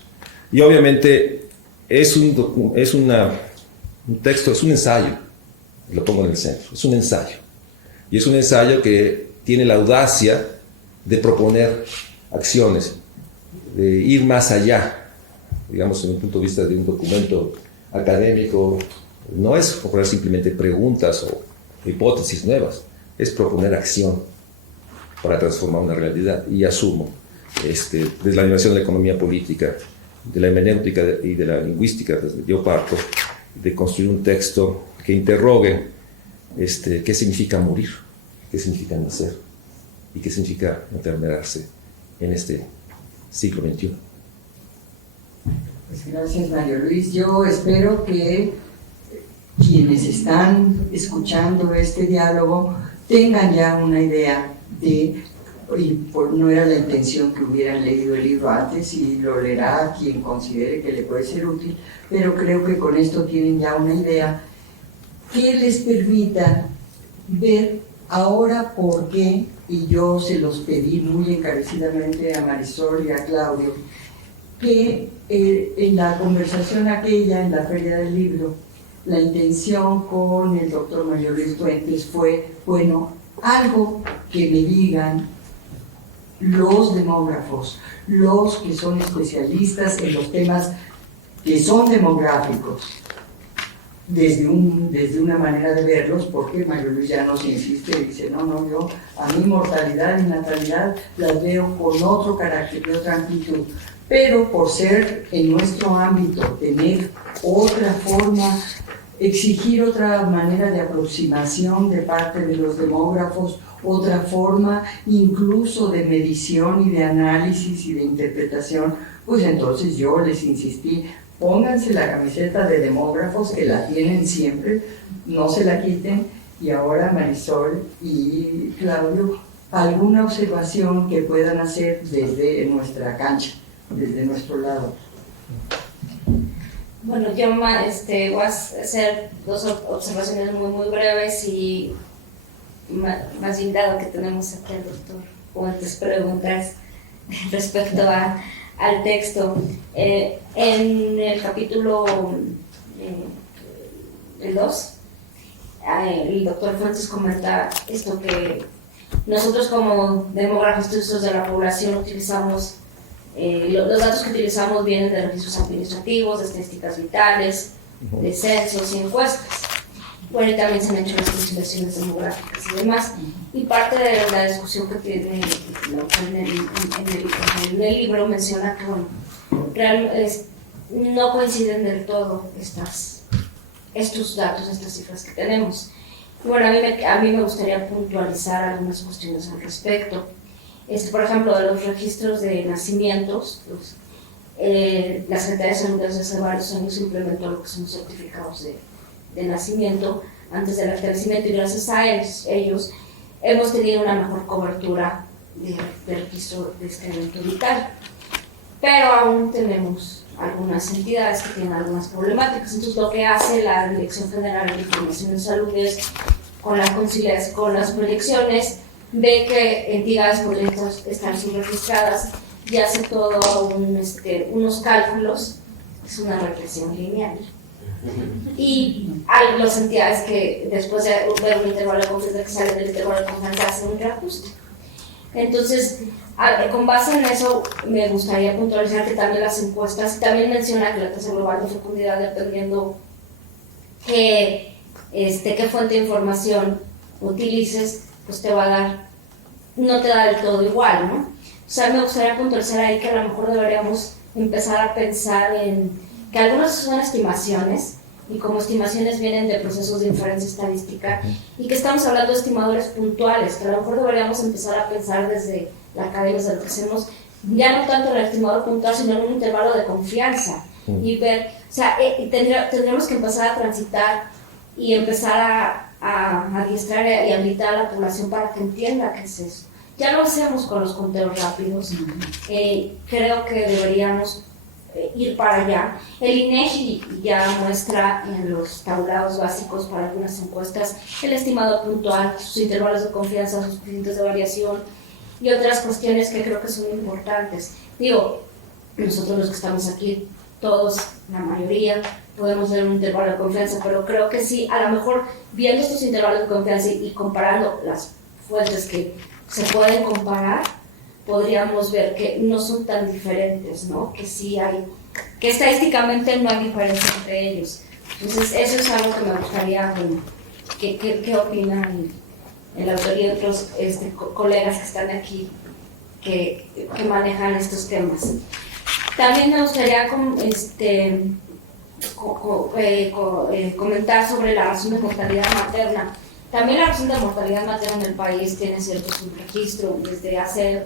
Y obviamente es un texto, es un ensayo, lo pongo en el centro, es un ensayo. Y es un ensayo que tiene la audacia de proponer acciones, de ir más allá, digamos, en un punto de vista de un documento académico. No es proponer simplemente preguntas o hipótesis nuevas, es proponer acción para transformar una realidad. Y asumo, desde la Universidad de la Economía Política, de la hermenéutica y de la lingüística, desde yo parto, de construir un texto que interrogue qué significa morir, qué significa nacer y qué significa enfermarse en este siglo XXI. Pues gracias, Mario Luis. Yo espero que quienes están escuchando este diálogo tengan ya una idea de, no era la intención que hubieran leído el libro antes, y lo leerá quien considere que le puede ser útil, pero creo que con esto tienen ya una idea que les permita ver ahora por qué, y yo se los pedí muy encarecidamente a Marisol y a Claudio, que en la conversación aquella, en la Feria del Libro, la intención con el doctor Mario Luis Fuentes fue, bueno, algo que me digan los demógrafos, los que son especialistas en los temas que son demográficos, desde una manera de verlos, porque Mario Luis ya nos insiste y dice, no, yo a mi mortalidad y natalidad las veo con otro carácter, de otra amplitud, pero por ser en nuestro ámbito, tener otra forma, exigir otra manera de aproximación de parte de los demógrafos, otra forma incluso de medición y de análisis y de interpretación, pues entonces yo les insistí, pónganse la camiseta de demógrafos, que la tienen siempre, no se la quiten. Y ahora Marisol y Claudio, alguna observación que puedan hacer desde nuestra cancha, desde nuestro lado. Bueno, yo voy a hacer 2 observaciones muy breves, y más bien dado que tenemos aquí al doctor Fuentes preguntas respecto al texto. En el capítulo el 2, el doctor Fuentes comenta esto, que nosotros como demógrafos de la población utilizamos, los datos que utilizamos vienen de registros administrativos, de estadísticas vitales, de censos y encuestas. Bueno, y también se han hecho las conciliaciones demográficas y demás. Y parte de la discusión que tiene en el libro menciona que, bueno, no coinciden del todo estos datos, estas cifras que tenemos. Y bueno, a mí me gustaría puntualizar algunas cuestiones al respecto. Por ejemplo, de los registros de nacimientos, la Secretaría de Salud desde hace varios años implementó lo que son los certificados de nacimiento antes del acta de nacimiento, y gracias a ellos hemos tenido una mejor cobertura de registro de este evento vital. Pero aún tenemos algunas entidades que tienen algunas problemáticas. Entonces, lo que hace la Dirección General de Información de Salud es, con las proyecciones, ve que entidades podrían estar subregistradas y hace todo unos cálculos, es una regresión lineal. Y las entidades que después de ver un intervalo de confianza que sale del intervalo de confianza hacen un reajuste. Entonces, con base en eso, me gustaría puntualizar que también las encuestas, también menciona que la tasa global de fecundidad, dependiendo qué fuente de información utilices, pues te va a dar, no te da del todo igual, ¿no? O sea, me gustaría puntualizar ahí que a lo mejor deberíamos empezar a pensar en que algunas son estimaciones, y como estimaciones vienen de procesos de inferencia estadística, y que estamos hablando de estimadores puntuales, que a lo mejor deberíamos empezar a pensar desde la academia, desde lo que hacemos, ya no tanto en el estimador puntual, sino en un intervalo de confianza, y ver, o sea, tendríamos que empezar a transitar y empezar a adiestrar y habilitar a la población para que entienda qué es eso. Ya lo hacemos con los conteos rápidos, creo que deberíamos ir para allá. El INEGI ya muestra en los tabulados básicos para algunas encuestas el estimado puntual, sus intervalos de confianza, sus coeficientes de variación y otras cuestiones que creo que son importantes. Digo, nosotros los que estamos aquí, todos, la mayoría, podemos ver un intervalo de confianza, pero creo que sí, a lo mejor viendo estos intervalos de confianza y comparando las fuentes que se pueden comparar, podríamos ver que no son tan diferentes, ¿no? Que sí hay, que estadísticamente no hay diferencia entre ellos. Entonces, eso es algo que me gustaría, bueno, ¿qué opinan el autor y otros colegas que están aquí que manejan estos temas? También me gustaría comentar sobre la razón de mortalidad materna. También la razón de mortalidad materna en el país tiene cierto subregistro. Desde hace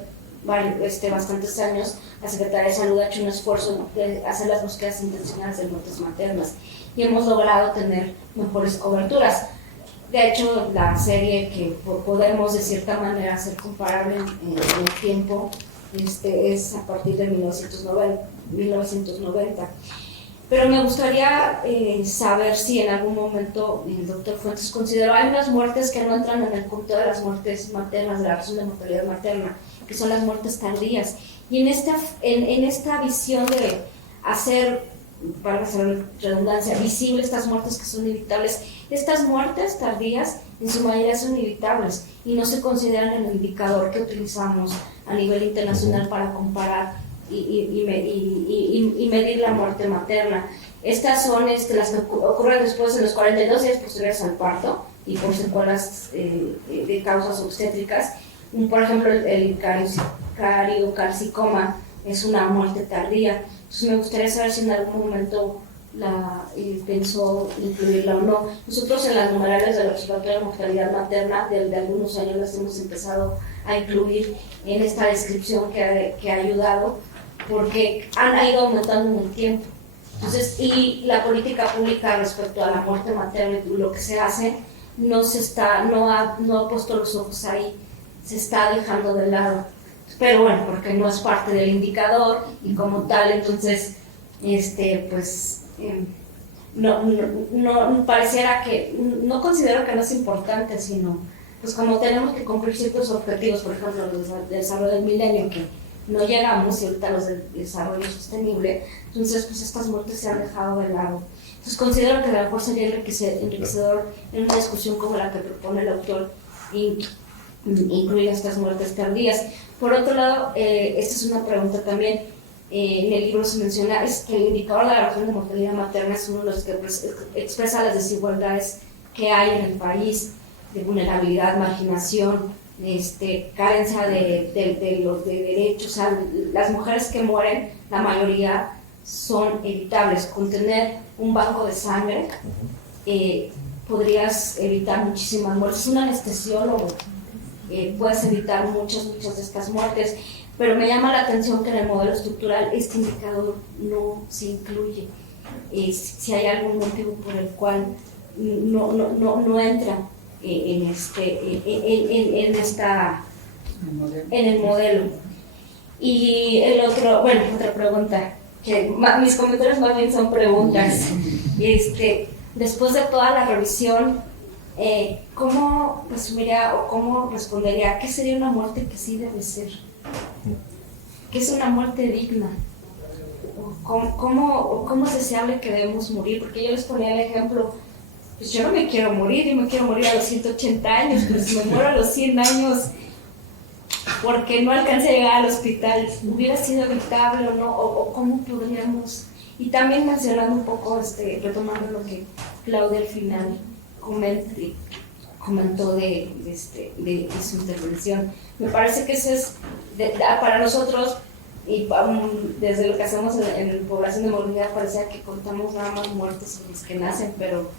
bastantes años, la Secretaría de Salud ha hecho un esfuerzo de hacer las búsquedas intencionales de muertes maternas y hemos logrado tener mejores coberturas. De hecho, la serie que podemos de cierta manera hacer comparable en el tiempo es a partir de 1990. Pero me gustaría saber si en algún momento el doctor Fuentes consideró, hay unas muertes que no entran en el conteo de las muertes maternas, de la razón de mortalidad materna, que son las muertes tardías. Y en esta visión de hacer, para hacer redundancia, visible estas muertes que son evitables, estas muertes tardías en su mayoría son evitables y no se consideran en el indicador que utilizamos a nivel internacional para comparar y medir la muerte materna. Estas son las que ocurren después de los 42 días posteriores al parto y por secuelas de causas obstétricas. Por ejemplo, el cariocarcinoma es una muerte tardía. Entonces me gustaría saber si en algún momento pensó incluirla o no. Nosotros en las numerales del Observatorio de Mortalidad Materna de algunos años las hemos empezado a incluir en esta descripción que ha ayudado, porque han ido aumentando en el tiempo. Entonces, y la política pública respecto a la muerte materna y lo que se hace no ha puesto los ojos ahí, se está dejando de lado. Pero bueno, porque no es parte del indicador y como tal, entonces, no pareciera que, no considero que no es importante, sino pues como tenemos que cumplir ciertos objetivos, por ejemplo, los del desarrollo del milenio, que no llegamos, y ahorita los del desarrollo sostenible, entonces pues estas muertes se han dejado de lado. Entonces considero que a lo mejor sería enriquecedor en una discusión como la que propone el autor incluir estas muertes tardías. Por otro lado, esta es una pregunta también, en el libro se menciona, es que el indicador de la razón de mortalidad materna es uno de los que expresa las desigualdades que hay en el país de vulnerabilidad, marginación, carencia de los derechos. O sea, las mujeres que mueren, la mayoría son evitables. Con tener un banco de sangre podrías evitar muchísimas muertes. Un anestesiólogo puedes evitar muchas de estas muertes, pero me llama la atención que en el modelo estructural este indicador no se incluye. Si hay algún motivo por el cual no entra en el modelo. Y otra pregunta, que mis comentarios más bien son preguntas. Después de toda la revisión, ¿cómo resumiría o cómo respondería qué sería una muerte que sí debe ser? ¿Qué es una muerte digna? ¿Cómo es deseable que debemos morir? Porque yo les ponía el ejemplo, pues yo no me quiero morir, yo me quiero morir a los 180 años, pero si me muero a los 100 años porque no alcancé a llegar al hospital, ¿hubiera sido evitable o no? ¿O cómo podríamos? Y también mencionando un poco, retomando lo que Claudia al final comentó de su intervención, me parece que eso es, para nosotros, y desde lo que hacemos en población de movilidad, parecía que contamos nada más muertes en los que nacen, pero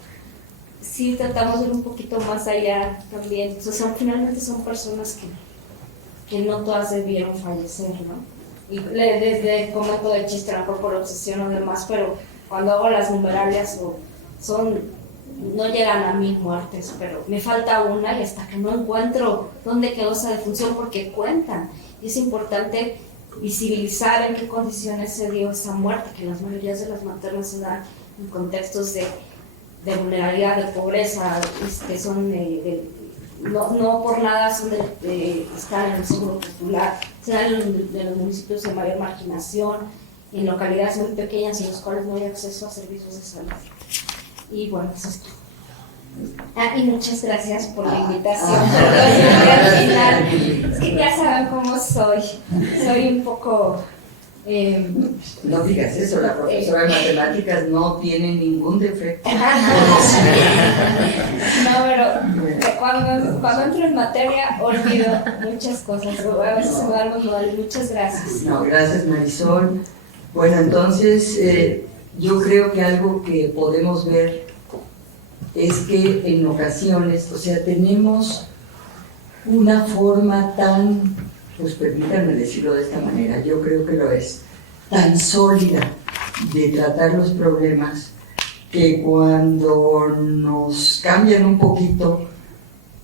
sí tratamos de ir un poquito más allá también. O sea, finalmente son personas que no todas debieron fallecer, ¿no? Y desde comento de chiste, a lo mejor por obsesión o demás, pero cuando hago las numerarias no llegan a 1000 muertes, pero me falta una y hasta que no encuentro dónde quedó esa defunción, porque cuentan. Y es importante visibilizar en qué condiciones se dio esa muerte, que las mayorías de las maternas se dan en contextos de vulnerabilidad, de pobreza, son no por nada son están en el seguro popular, se dan en los municipios de mayor marginación, en localidades muy pequeñas en las cuales no hay acceso a servicios de salud. Y bueno, eso es todo. Y muchas gracias por la invitación. Al final, es que ya saben cómo soy un poco... no digas eso, la profesora de matemáticas no tiene ningún defecto. No, pero cuando entro en materia olvido muchas cosas, a veces se me dan los modales. Muchas gracias. No, gracias Marisol. Bueno, entonces yo creo que algo que podemos ver es que en ocasiones, o sea, tenemos una forma tan, pues permítanme decirlo de esta manera, yo creo que lo es, tan sólida de tratar los problemas, que cuando nos cambian un poquito,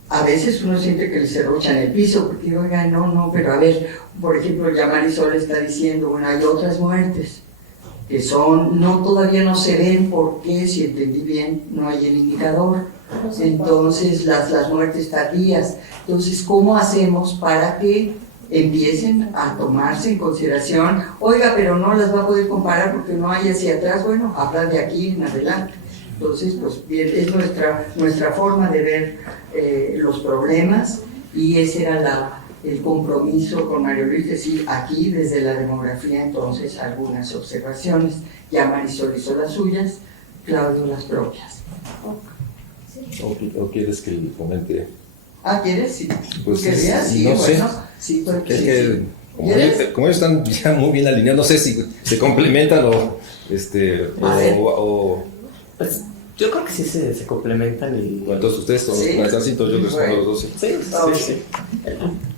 a veces uno siente que les serruchan el piso, porque oiga, no, pero a ver, por ejemplo, ya Marisol está diciendo, bueno, hay otras muertes que todavía no se ven, porque si entendí bien, no hay el indicador. Entonces, las muertes tardías. Entonces, ¿cómo hacemos para que empiecen a tomarse en consideración? Oiga, pero no las va a poder comparar porque no hay hacia atrás. Bueno, hablan de aquí en adelante. Entonces, pues bien, es nuestra forma de ver los problemas, y ese era el compromiso con María Luisa, decir aquí desde la demografía. Entonces, algunas observaciones, ya Marisol hizo las suyas, Claudio las propias. ¿O quieres que comente? ¿Quieres? Sí. Pues ¿Querías? Sí, no sé. Bueno, sí, porque Es que como ellos están ya muy bien alineados, no sé si se complementan o pues yo creo que sí se complementan y... Bueno, entonces ustedes son están sintos, yo respondo los dos. Sí.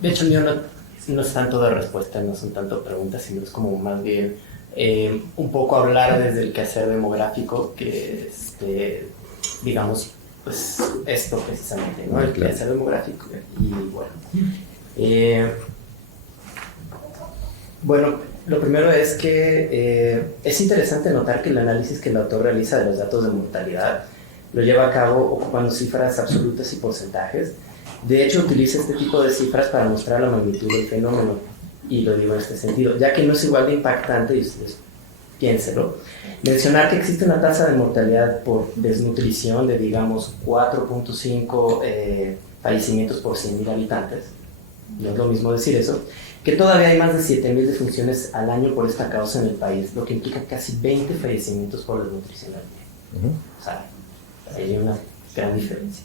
De hecho, el mío no es tanto de respuesta, no son tanto preguntas, sino es como más bien un poco hablar desde el quehacer demográfico, que digamos, pues esto precisamente, ¿no? El quehacer demográfico. Y bueno, lo primero es que es interesante notar que el análisis que el autor realiza de los datos de mortalidad lo lleva a cabo ocupando cifras absolutas y porcentajes. De hecho, utiliza este tipo de cifras para mostrar la magnitud del fenómeno, y lo digo en este sentido, ya que no es igual de impactante, y ustedes piénselo, mencionar que existe una tasa de mortalidad por desnutrición de, digamos, 4.5 fallecimientos por 100.000 habitantes. No es lo mismo decir eso, que todavía hay más de 7.000 defunciones al año por esta causa en el país, lo que implica casi 20 fallecimientos por desnutrición al día. O sea, hay una gran diferencia.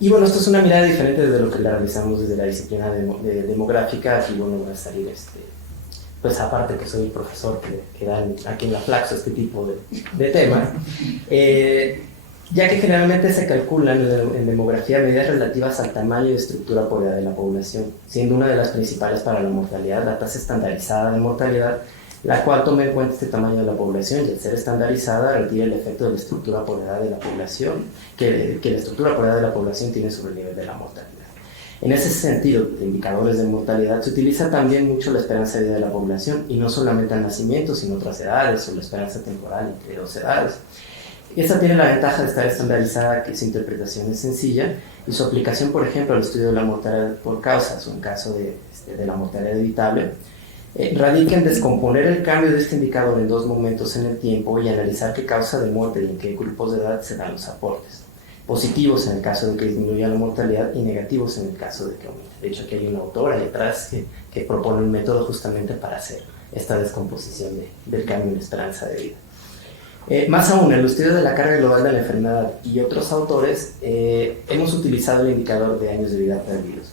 Y bueno, esto es una mirada diferente desde lo que la realizamos desde la disciplina de demográfica. Aquí, bueno, va a salir pues aparte que soy el profesor que da aquí en la Flaxo este tipo de temas, ya que generalmente se calculan en demografía medidas relativas al tamaño y estructura por edad de la población, siendo una de las principales para la mortalidad la tasa estandarizada de mortalidad, la cual toma en cuenta este tamaño de la población, y al ser estandarizada retira el efecto de la estructura por edad de la población, que la estructura por edad de la población tiene sobre el nivel de la mortalidad. En ese sentido, de indicadores de mortalidad, se utiliza también mucho la esperanza de vida de la población, y no solamente al nacimiento, sino otras edades, o la esperanza temporal entre dos edades. Esta tiene la ventaja de estar estandarizada, que su interpretación es sencilla, y su aplicación, por ejemplo, al estudio de la mortalidad por causas, o en caso de la mortalidad evitable, radica en descomponer el cambio de este indicador en dos momentos en el tiempo y analizar qué causa de muerte y en qué grupos de edad se dan los aportes. Positivos en el caso de que disminuya la mortalidad y negativos en el caso de que aumente. De hecho, aquí hay un autor ahí atrás que propone un método justamente para hacer esta descomposición del cambio en la esperanza de vida. Más aún, en el estudio de la carga global de la enfermedad y otros autores, hemos utilizado el indicador de años de vida perdidos.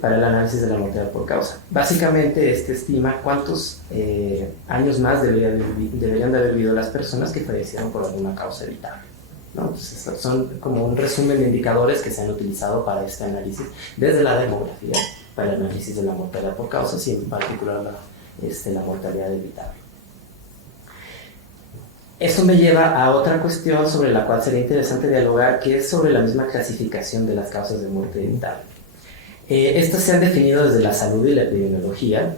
Para el análisis de la mortalidad por causa. Básicamente, estima cuántos años más deberían de haber vivido las personas que fallecieron por alguna causa evitable, ¿no? Entonces, son como un resumen de indicadores que se han utilizado para este análisis desde la demografía, para el análisis de la mortalidad por causas y en particular la mortalidad evitable. Esto me lleva a otra cuestión sobre la cual sería interesante dialogar, que es sobre la misma clasificación de las causas de muerte evitable. Estas se han definido desde la salud y la epidemiología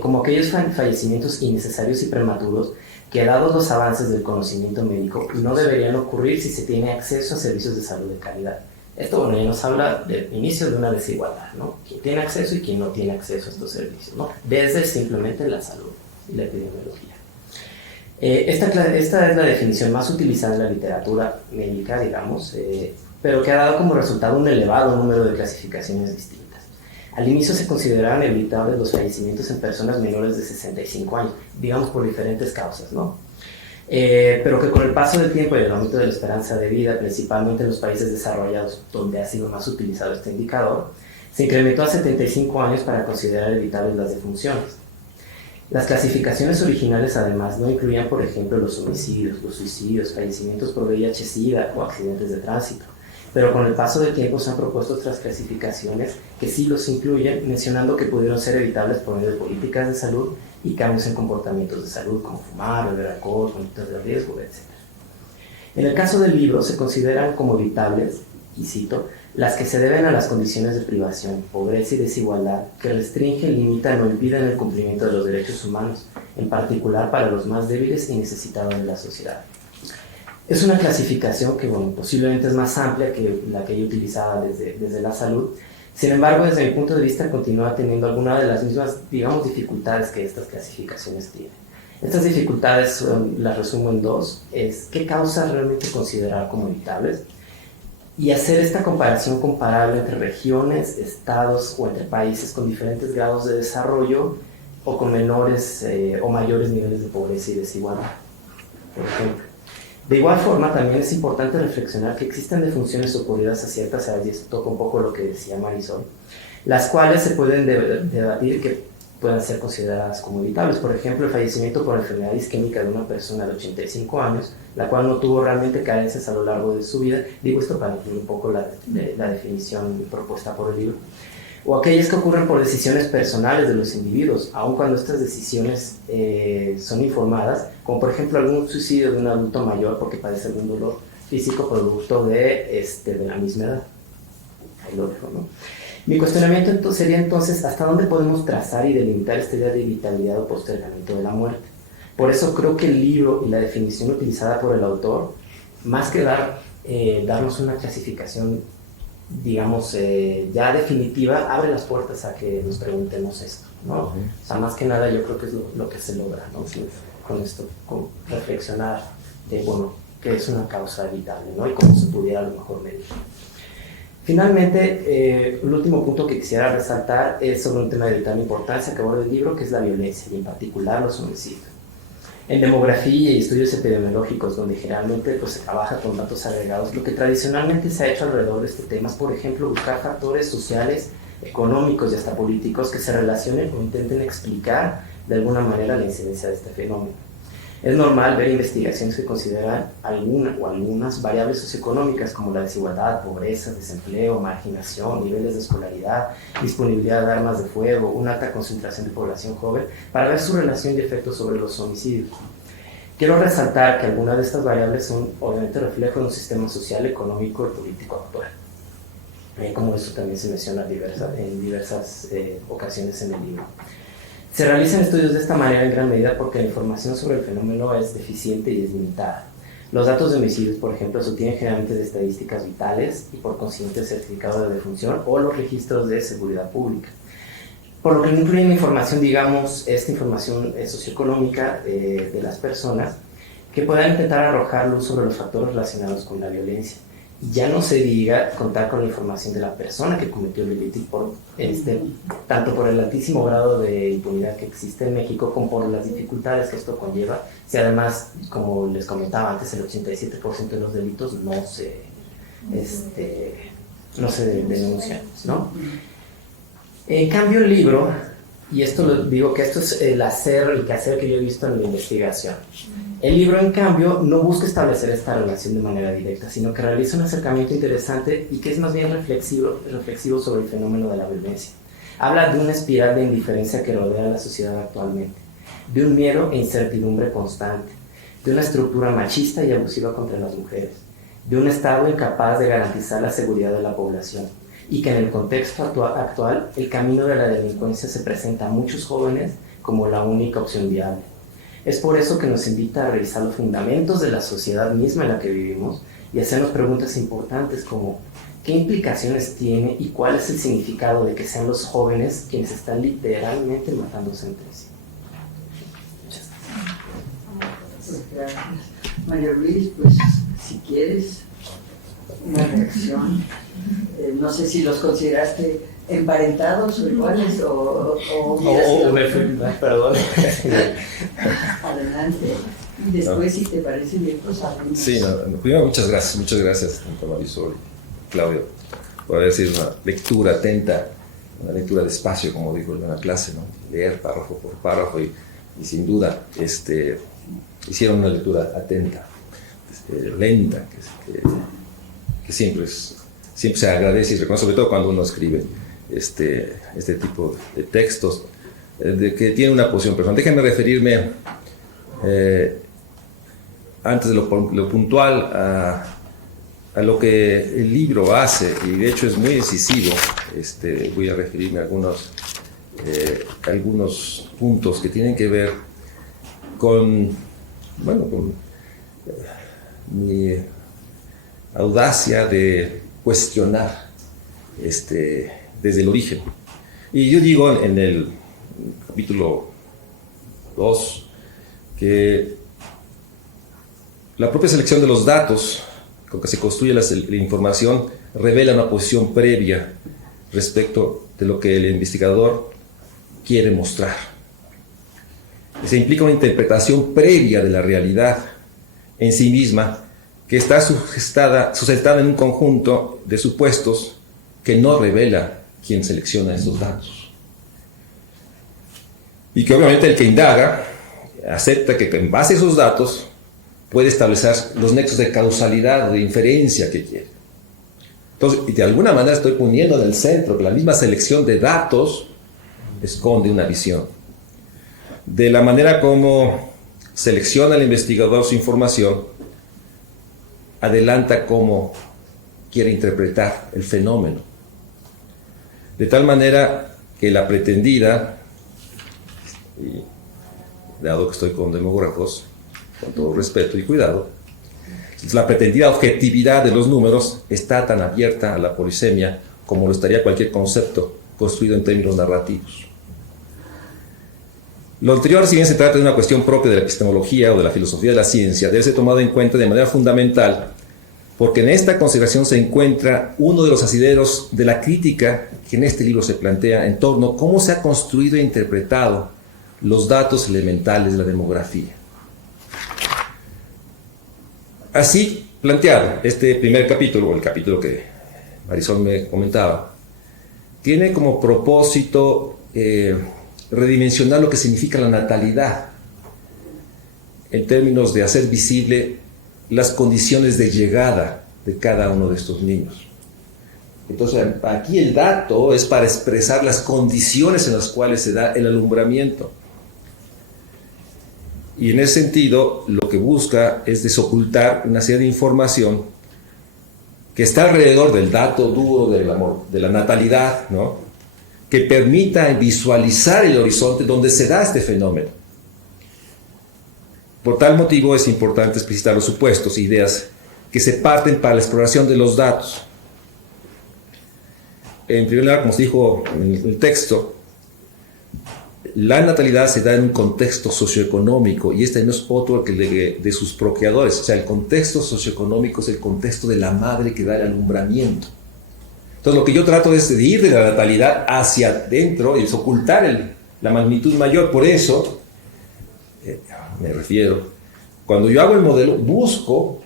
como aquellos fallecimientos innecesarios y prematuros que, dados los avances del conocimiento médico, no deberían ocurrir si se tiene acceso a servicios de salud de calidad. Esto, bueno, ya nos habla del inicio de una desigualdad, ¿no? Quién tiene acceso y quién no tiene acceso a estos servicios, ¿no? Desde simplemente la salud y la epidemiología. Esta es la definición más utilizada en la literatura médica, digamos, pero que ha dado como resultado un elevado número de clasificaciones distintas. Al inicio se consideraban evitables los fallecimientos en personas menores de 65 años, digamos por diferentes causas, ¿no? Pero que con el paso del tiempo y el aumento de la esperanza de vida, principalmente en los países desarrollados, donde ha sido más utilizado este indicador, se incrementó a 75 años para considerar evitables las defunciones. Las clasificaciones originales además no incluían, por ejemplo, los homicidios, los suicidios, fallecimientos por VIH-Sida o accidentes de tránsito. Pero con el paso del tiempo se han propuesto otras clasificaciones que sí los incluyen, mencionando que pudieron ser evitables por medio de políticas de salud y cambios en comportamientos de salud, como fumar, beber alcohol, conductas de riesgo, etc. En el caso del libro, se consideran como evitables, y cito, las que se deben a las condiciones de privación, pobreza y desigualdad que restringen, limitan o impiden el cumplimiento de los derechos humanos, en particular para los más débiles y necesitados de la sociedad. Es una clasificación que, bueno, posiblemente es más amplia que la que yo utilizaba desde la salud. Sin embargo, desde mi punto de vista, continúa teniendo algunas de las mismas, digamos, dificultades que estas clasificaciones tienen. Estas dificultades las resumo en dos. Es qué causas realmente considerar como evitables y hacer esta comparación comparable entre regiones, estados o entre países con diferentes grados de desarrollo o con menores o mayores niveles de pobreza y desigualdad, por ejemplo. De igual forma, también es importante reflexionar que existen defunciones ocurridas a ciertas edades, y esto toca un poco lo que decía Marisol, las cuales se pueden debatir que puedan ser consideradas como evitables. Por ejemplo, el fallecimiento por enfermedad isquémica de una persona de 85 años, la cual no tuvo realmente carencias a lo largo de su vida. Digo esto para incluir un poco la definición propuesta por el libro. O aquellas que ocurren por decisiones personales de los individuos, aun cuando estas decisiones son informadas, como por ejemplo algún suicidio de un adulto mayor porque padece algún dolor físico producto de la misma edad. Ahí lo dejo, ¿no? Mi cuestionamiento sería entonces, ¿hasta dónde podemos trazar y delimitar esta idea de vitalidad o postergamiento de la muerte? Por eso creo que el libro y la definición utilizada por el autor, más que darnos una clasificación, digamos, ya definitiva, abre las puertas a que nos preguntemos esto, ¿no? O sea, más que nada yo creo que es lo que se logra, ¿no? Con esto, con reflexionar de, bueno, qué es una causa evitable, ¿no? Y cómo se pudiera a lo mejor medir. Finalmente, el último punto que quisiera resaltar es sobre un tema de vital importancia que aborda el libro, que es la violencia, y en particular los homicidios. En demografía y estudios epidemiológicos, donde generalmente pues, se trabaja con datos agregados, lo que tradicionalmente se ha hecho alrededor de este tema es, por ejemplo, buscar factores sociales, económicos y hasta políticos que se relacionen o intenten explicar de alguna manera la incidencia de este fenómeno. Es normal ver investigaciones que consideran algunas variables socioeconómicas como la desigualdad, pobreza, desempleo, marginación, niveles de escolaridad, disponibilidad de armas de fuego, una alta concentración de población joven, para ver su relación y efectos sobre los homicidios. Quiero resaltar que algunas de estas variables son obviamente reflejo de un sistema social, económico y político actual. Como eso también se menciona en diversas ocasiones en el libro. Se realizan estudios de esta manera en gran medida porque la información sobre el fenómeno es deficiente y es limitada. Los datos de homicidios, por ejemplo, se obtienen generalmente de estadísticas vitales y por consiguiente certificado de defunción o los registros de seguridad pública. Por lo que no incluyen información, digamos, esta información socioeconómica de las personas que puedan intentar arrojar luz sobre los factores relacionados con la violencia. Ya no se diga contar con la información de la persona que cometió el delito, tanto por el altísimo grado de impunidad que existe en México como por las dificultades que esto conlleva. Si además, como les comentaba antes, el 87% de los delitos no se denuncian, ¿no? En cambio, el libro, y esto lo digo que esto es el quehacer que yo he visto en la investigación. El libro, en cambio, no busca establecer esta relación de manera directa, sino que realiza un acercamiento interesante y que es más bien reflexivo sobre el fenómeno de la violencia. Habla de una espiral de indiferencia que rodea a la sociedad actualmente, de un miedo e incertidumbre constante, de una estructura machista y abusiva contra las mujeres, de un Estado incapaz de garantizar la seguridad de la población, y que en el contexto actual el camino de la delincuencia se presenta a muchos jóvenes como la única opción viable. Es por eso que nos invita a revisar los fundamentos de la sociedad misma en la que vivimos y hacernos preguntas importantes como ¿qué implicaciones tiene y cuál es el significado de que sean los jóvenes quienes están literalmente matándose entre sí? Gracias. María Luis, pues si quieres una reacción. No sé si los consideraste emparentados o iguales o perdón. Adelante. Y después, si te parece bien, pues hablamos. Sí, primero muchas gracias tanto a Marisol y Claudio por haber sido una lectura atenta, una lectura despacio, como dijo en la clase, ¿no? Leer párrafo por párrafo y sin duda hicieron una lectura atenta, lenta, que siempre se agradece y se reconoce, sobre todo cuando uno escribe este tipo de textos, de que tiene una posición personal. Déjenme referirme, antes de lo puntual, a lo que el libro hace, y de hecho es muy decisivo. Voy a referirme a algunos puntos que tienen que ver con mi audacia de cuestionar desde el origen. Y yo digo en el capítulo 2 que la propia selección de los datos con que se construye la información revela una posición previa respecto de lo que el investigador quiere mostrar. Se implica una interpretación previa de la realidad en sí misma que está sustentada en un conjunto de supuestos que no revela quién selecciona estos datos. Y que obviamente el que indaga acepta que en base a esos datos puede establecer los nexos de causalidad, de inferencia que quiere. Entonces, y de alguna manera estoy poniendo en el centro que la misma selección de datos esconde una visión. De la manera como selecciona el investigador su información, adelanta cómo quiere interpretar el fenómeno. De tal manera que la pretendida, y dado que estoy con demógrafos, con todo respeto y cuidado, la pretendida objetividad de los números está tan abierta a la polisemia como lo estaría cualquier concepto construido en términos narrativos. Lo anterior, si bien se trata de una cuestión propia de la epistemología o de la filosofía de la ciencia, debe ser tomado en cuenta de manera fundamental, porque en esta consideración se encuentra uno de los asideros de la crítica que en este libro se plantea en torno a cómo se ha construido e interpretado los datos elementales de la demografía. Así planteado, este primer capítulo, o el capítulo que Marisol me comentaba, tiene como propósito redimensionar lo que significa la natalidad, en términos de hacer visible las condiciones de llegada de cada uno de estos niños. Entonces, aquí el dato es para expresar las condiciones en las cuales se da el alumbramiento. Y en ese sentido, lo que busca es desocultar una serie de información que está alrededor del dato duro de la natalidad, ¿no? Que permita visualizar el horizonte donde se da este fenómeno. Por tal motivo es importante explicitar los supuestos e ideas que se parten para la exploración de los datos. En primer lugar, como se dijo en el texto, la natalidad se da en un contexto socioeconómico, y este no es otro que el de sus procreadores. O sea, el contexto socioeconómico es el contexto de la madre que da el alumbramiento. Entonces, lo que yo trato es de ir de la natalidad hacia adentro y es ocultar la magnitud mayor. Por eso, me refiero, cuando yo hago el modelo, busco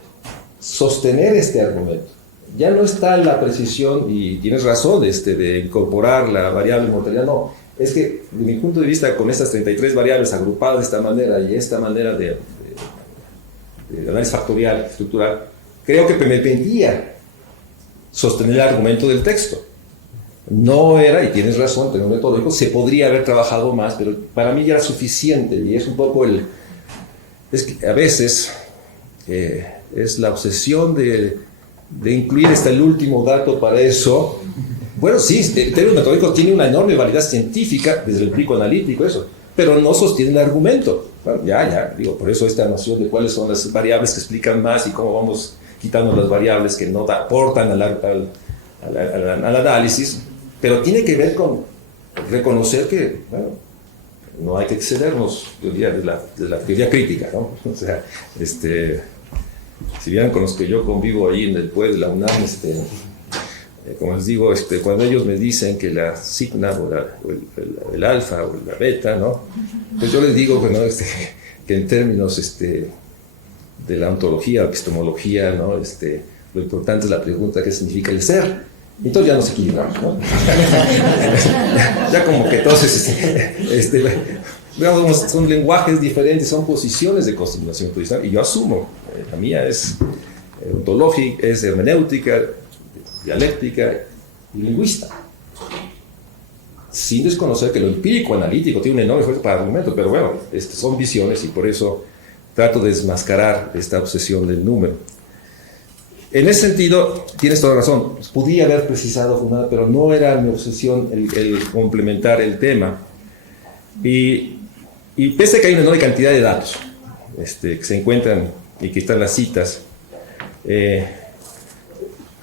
sostener este argumento. Ya no está la precisión, y tienes razón, de incorporar la variable mortalidad, no. Es que, desde mi punto de vista, con estas 33 variables agrupadas de esta manera y esta manera de análisis factorial, estructural, creo que me permitía sostener el argumento del texto. No era, y tienes razón, en un metodológico, se podría haber trabajado más, pero para mí ya era suficiente, y es un poco es que a veces es la obsesión de incluir hasta el último dato para eso. Bueno, sí, el término metodológico tiene una enorme validez científica desde el empírico analítico, eso, pero no sostiene el argumento. Bueno, digo, por eso esta noción de cuáles son las variables que explican más y cómo vamos quitando las variables que no aportan al análisis, pero tiene que ver con reconocer que, bueno, no hay que excedernos, yo diría, de la teoría crítica, ¿no? O sea, si vieran con los que yo convivo ahí en el PUED de la UNAM, como les digo, cuando ellos me dicen que la sigma o el alfa o la beta, ¿no? Pues yo les digo, bueno, que en términos de la ontología, epistemología, ¿no? Lo importante es la pregunta: ¿qué significa el ser? Entonces ya nos equilibramos, ¿no? Ya como que entonces, digamos, son lenguajes diferentes, son posiciones de consignación, y yo asumo, la mía es ontológica, es hermenéutica, dialéctica y lingüista, sin desconocer que lo empírico analítico tiene un enorme esfuerzo para argumento, pero bueno, son visiones, y por eso trato de desmascarar esta obsesión del número. En ese sentido, tienes toda razón, podía haber precisado, pero no era mi obsesión el complementar el tema, y pese a que hay una enorme cantidad de datos que se encuentran y que están las citas,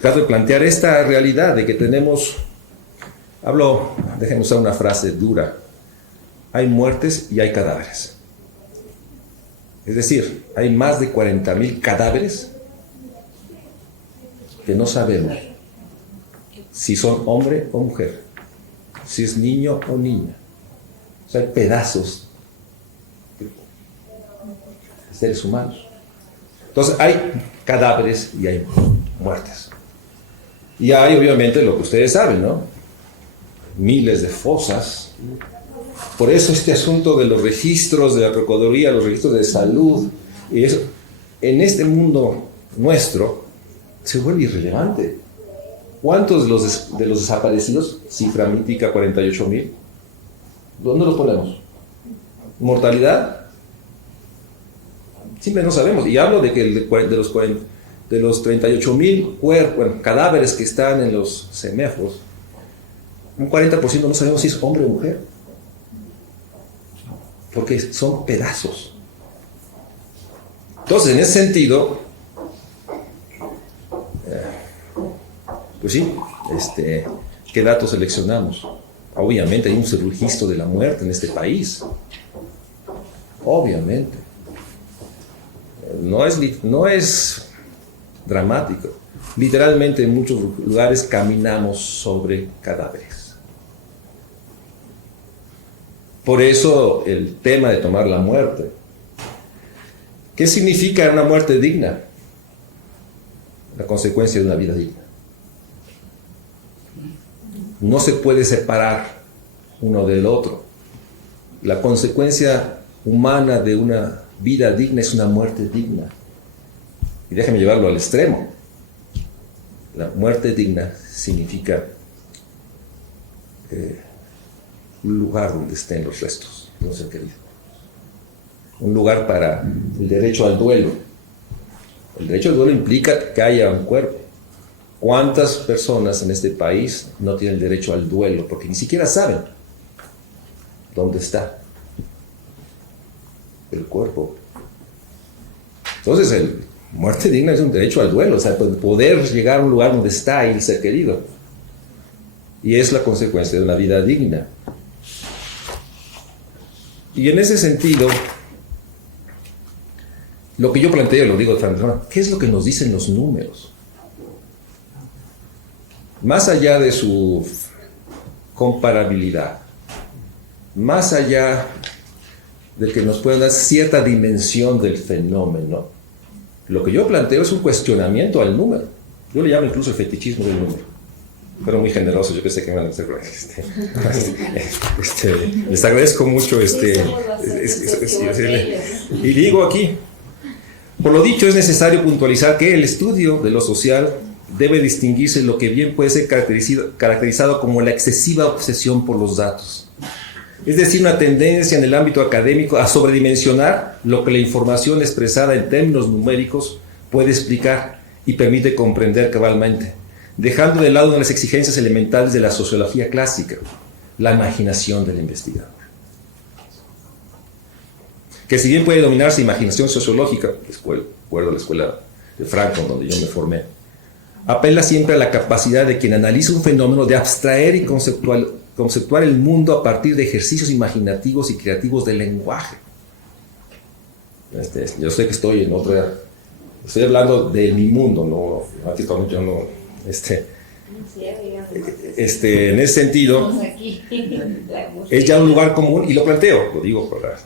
trato de plantear esta realidad de que tenemos, déjenme usar una frase dura: hay muertes y hay cadáveres. Es decir, hay más de 40,000 cadáveres que no sabemos si son hombre o mujer, si es niño o niña. O sea, hay pedazos de seres humanos. Entonces, hay cadáveres y hay muertes. Y hay, obviamente, lo que ustedes saben, ¿no? Miles de fosas. Por eso este asunto de los registros de la Procuraduría, los registros de salud, y eso, en este mundo nuestro, se vuelve irrelevante. ¿Cuántos de los desaparecidos, cifra mítica 48,000, dónde los ponemos? ¿Mortalidad? Simple no sabemos. Y hablo de que de los 38,000 cadáveres que están en los CEMEFOS, un 40% no sabemos si es hombre o mujer, porque son pedazos. Entonces, en ese sentido, pues sí, ¿qué datos seleccionamos? Obviamente hay un registro de la muerte en este país, obviamente. No es dramático. Literalmente en muchos lugares caminamos sobre cadáveres. Por eso el tema de tomar la muerte. ¿Qué significa una muerte digna? la consecuencia de una vida digna. No se puede separar uno del otro. La consecuencia humana de una vida digna es una muerte digna. Y déjame llevarlo al extremo. La muerte digna significa un lugar donde estén los restos de un ser querido. Un lugar para el derecho al duelo. El derecho al duelo implica que haya un cuerpo. ¿Cuántas personas en este país no tienen derecho al duelo? Porque ni siquiera saben dónde está el cuerpo. Entonces, muerte digna es un derecho al duelo, o sea, poder llegar a un lugar donde está el ser querido. Y es la consecuencia de una vida digna. Y en ese sentido, lo que yo planteo, lo digo de forma, ¿qué es lo que nos dicen los números? Más allá de su comparabilidad, más allá de que nos puedan dar cierta dimensión del fenómeno, lo que yo planteo es un cuestionamiento al número. Yo le llamo incluso el fetichismo del número. Pero muy generoso, yo pensé que me van a hacer. Les agradezco mucho. Y digo aquí, por lo dicho, es necesario puntualizar que el estudio de lo social debe distinguirse de lo que bien puede ser caracterizado como la excesiva obsesión por los datos. Es decir, una tendencia en el ámbito académico a sobredimensionar lo que la información expresada en términos numéricos puede explicar y permite comprender cabalmente, dejando de lado una de las exigencias elementales de la sociología clásica, la imaginación del investigador. Que si bien puede dominarse imaginación sociológica, recuerdo la escuela de Frankfurt, donde yo me formé, apela siempre a la capacidad de quien analiza un fenómeno de abstraer y conceptuar el mundo a partir de ejercicios imaginativos y creativos del lenguaje. Yo sé que estoy hablando de mi mundo, no, prácticamente yo no, en ese sentido, es ya un lugar común, y lo planteo, lo digo para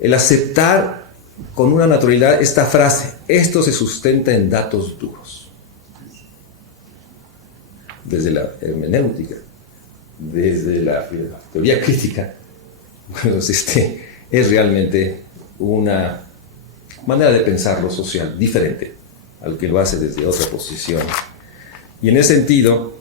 el aceptar con una naturalidad esta frase: esto se sustenta en datos duros. Desde la hermenéutica, desde la teoría crítica, bueno, es realmente una manera de pensar lo social diferente al que lo hace desde otra posición. Y en ese sentido,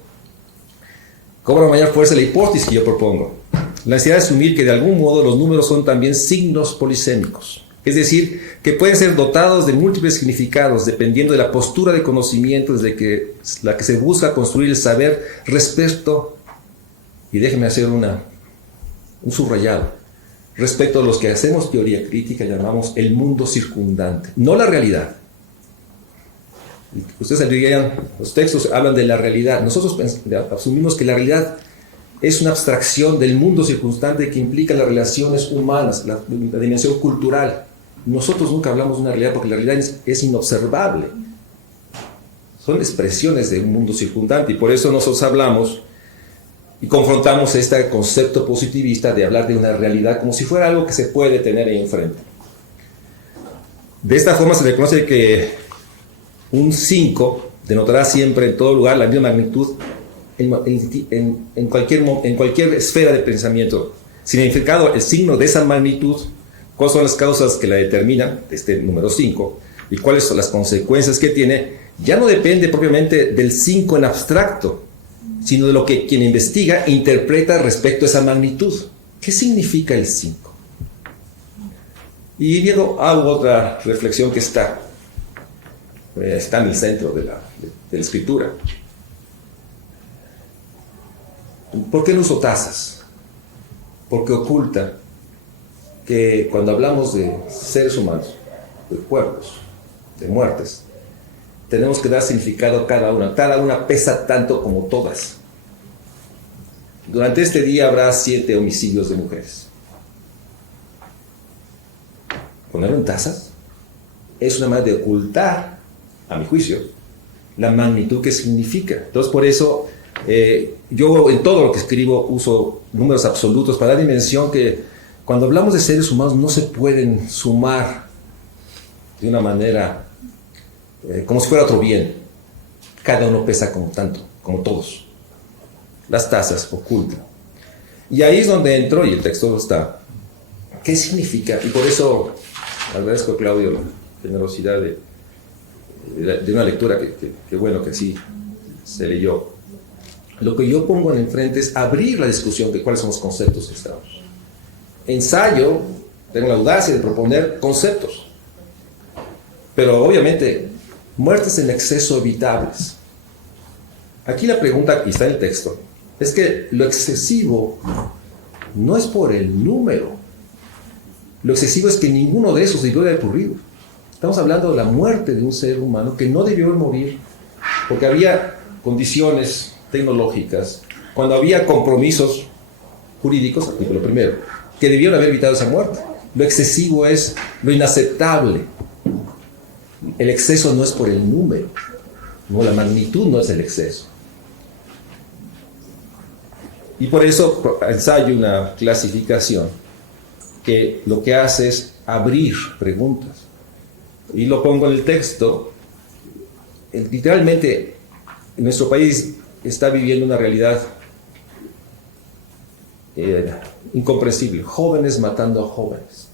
cobra mayor fuerza la hipótesis que yo propongo, la necesidad de asumir que de algún modo los números son también signos polisémicos, es decir, que pueden ser dotados de múltiples significados dependiendo de la postura de conocimiento desde la que se busca construir el saber respecto, y déjenme hacer un subrayado, respecto a los que hacemos teoría crítica llamamos el mundo circundante, no la realidad. Ustedes dirían, los textos hablan de la realidad. Nosotros asumimos que la realidad es una abstracción del mundo circundante que implica las relaciones humanas, la dimensión cultural. Nosotros nunca hablamos de una realidad porque la realidad es inobservable. Son expresiones de un mundo circundante, y por eso nosotros hablamos y confrontamos este concepto positivista de hablar de una realidad como si fuera algo que se puede tener ahí enfrente. De esta forma se reconoce que un 5 denotará siempre en todo lugar la misma magnitud en cualquier esfera de pensamiento. Significado, el signo de esa magnitud, cuáles son las causas que la determinan, este número 5, y cuáles son las consecuencias que tiene, ya no depende propiamente del 5 en abstracto, sino de lo que quien investiga interpreta respecto a esa magnitud. ¿Qué significa el 5? Y luego hago otra reflexión que está en el centro de la escritura. ¿Por qué no uso tazas? Porque oculta que cuando hablamos de seres humanos, de cuerpos, de muertes, tenemos que dar significado a cada una. Cada una pesa tanto como todas. Durante este día habrá 7 homicidios de mujeres. Ponerlo en tazas es una manera de ocultar, a mi juicio, la magnitud que significa. Entonces, por eso, yo en todo lo que escribo uso números absolutos para dar dimensión que cuando hablamos de seres humanos no se pueden sumar de una manera como si fuera otro bien. cada uno pesa como tanto, como todos. Las tasas ocultan. Y ahí es donde entro, y el texto está. ¿Qué significa? Y por eso agradezco a Claudio la generosidad de una lectura que bueno que sí se leyó. Lo que yo pongo en enfrente es abrir la discusión de cuáles son los conceptos que estamos. Ensayo, tengo la audacia de proponer conceptos. Pero obviamente, muertes en exceso evitables. Aquí la pregunta, y está en el texto, es que lo excesivo no es por el número. Lo excesivo es que ninguno de esos debió haber ocurrido. Estamos hablando de la muerte de un ser humano que no debió morir porque había condiciones tecnológicas, cuando había compromisos jurídicos, artículo primero, que debieron haber evitado esa muerte. Lo excesivo es lo inaceptable. El exceso no es por el número, no, la magnitud no es el exceso. Y por eso ensayo una clasificación que lo que hace es abrir preguntas. Y lo pongo en el texto. Literalmente, nuestro país está viviendo una realidad incomprensible. Jóvenes matando a jóvenes.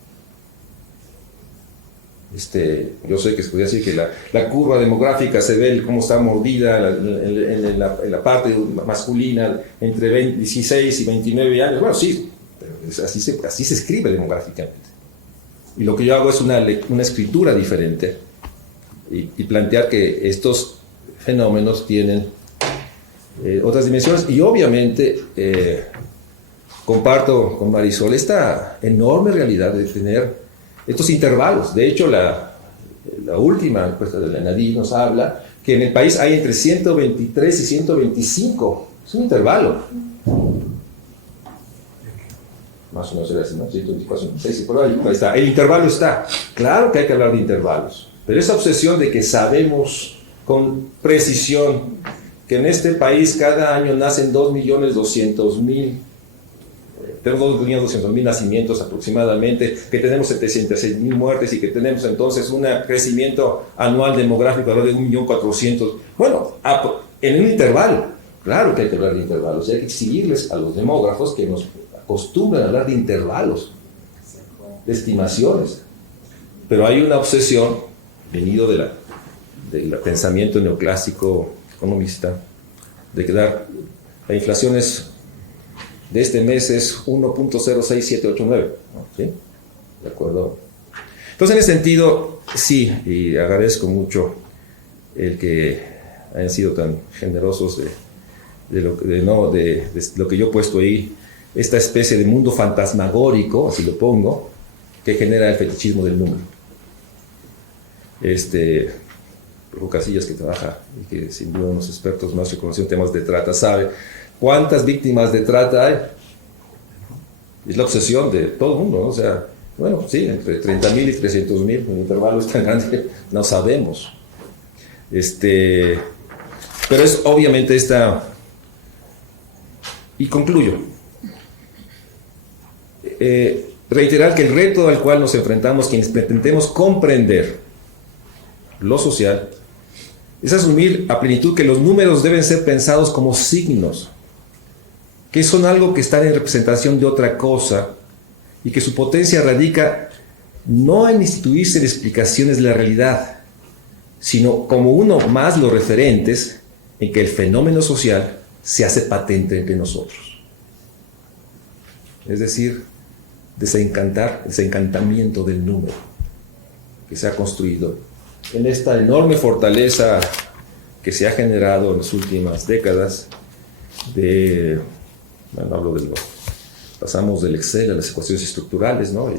Yo sé que se podría decir que la curva demográfica se ve cómo está mordida en la parte masculina entre 16 y 29 años. Bueno, sí, pero así se escribe demográficamente. Y lo que yo hago es una escritura diferente y plantear que estos fenómenos tienen otras dimensiones. Y obviamente comparto con Marisol esta enorme realidad de tener estos intervalos. De hecho, la última encuesta de la ENADI nos habla que en el país hay entre 123 y 125. Es un intervalo. Más o menos era así, ¿no? 124, 126, por ahí está. El intervalo está. Claro que hay que hablar de intervalos. Pero esa obsesión de que sabemos con precisión que en este país cada año nacen 2.200.000, tenemos 2.200.000 nacimientos aproximadamente, que tenemos 706.000 muertes y que tenemos entonces un crecimiento anual demográfico alrededor de 1.400.000. Bueno, en un intervalo, claro que hay que hablar de intervalos, y hay que exigirles a los demógrafos que nos acostumbran a hablar de intervalos, de estimaciones. Pero hay una obsesión, venido del pensamiento neoclásico economista, de que la inflación de este mes es 1.06789, ¿no? ¿Sí? ¿De acuerdo? Entonces, en ese sentido, sí, y agradezco mucho el que hayan sido tan generosos de lo que yo he puesto ahí, esta especie de mundo fantasmagórico, así lo pongo, que genera el fetichismo del número. Hugo Casillas, que trabaja y que sin duda unos expertos más reconocidos en temas de trata, sabe cuántas víctimas de trata hay. Es la obsesión de todo el mundo, ¿no? O sea, bueno, sí, entre 30.000 y 300.000, el intervalo es tan grande, no sabemos. Pero es obviamente esta... Y concluyo. Reiterar que el reto al cual nos enfrentamos quienes pretendemos comprender lo social es asumir a plenitud que los números deben ser pensados como signos, que son algo que están en representación de otra cosa y que su potencia radica no en instituirse en explicaciones de la realidad, sino como uno más los referentes en que el fenómeno social se hace patente entre nosotros. Es decir, desencantamiento del número que se ha construido en esta enorme fortaleza que se ha generado en las últimas décadas pasamos del Excel a las ecuaciones estructurales, ¿no?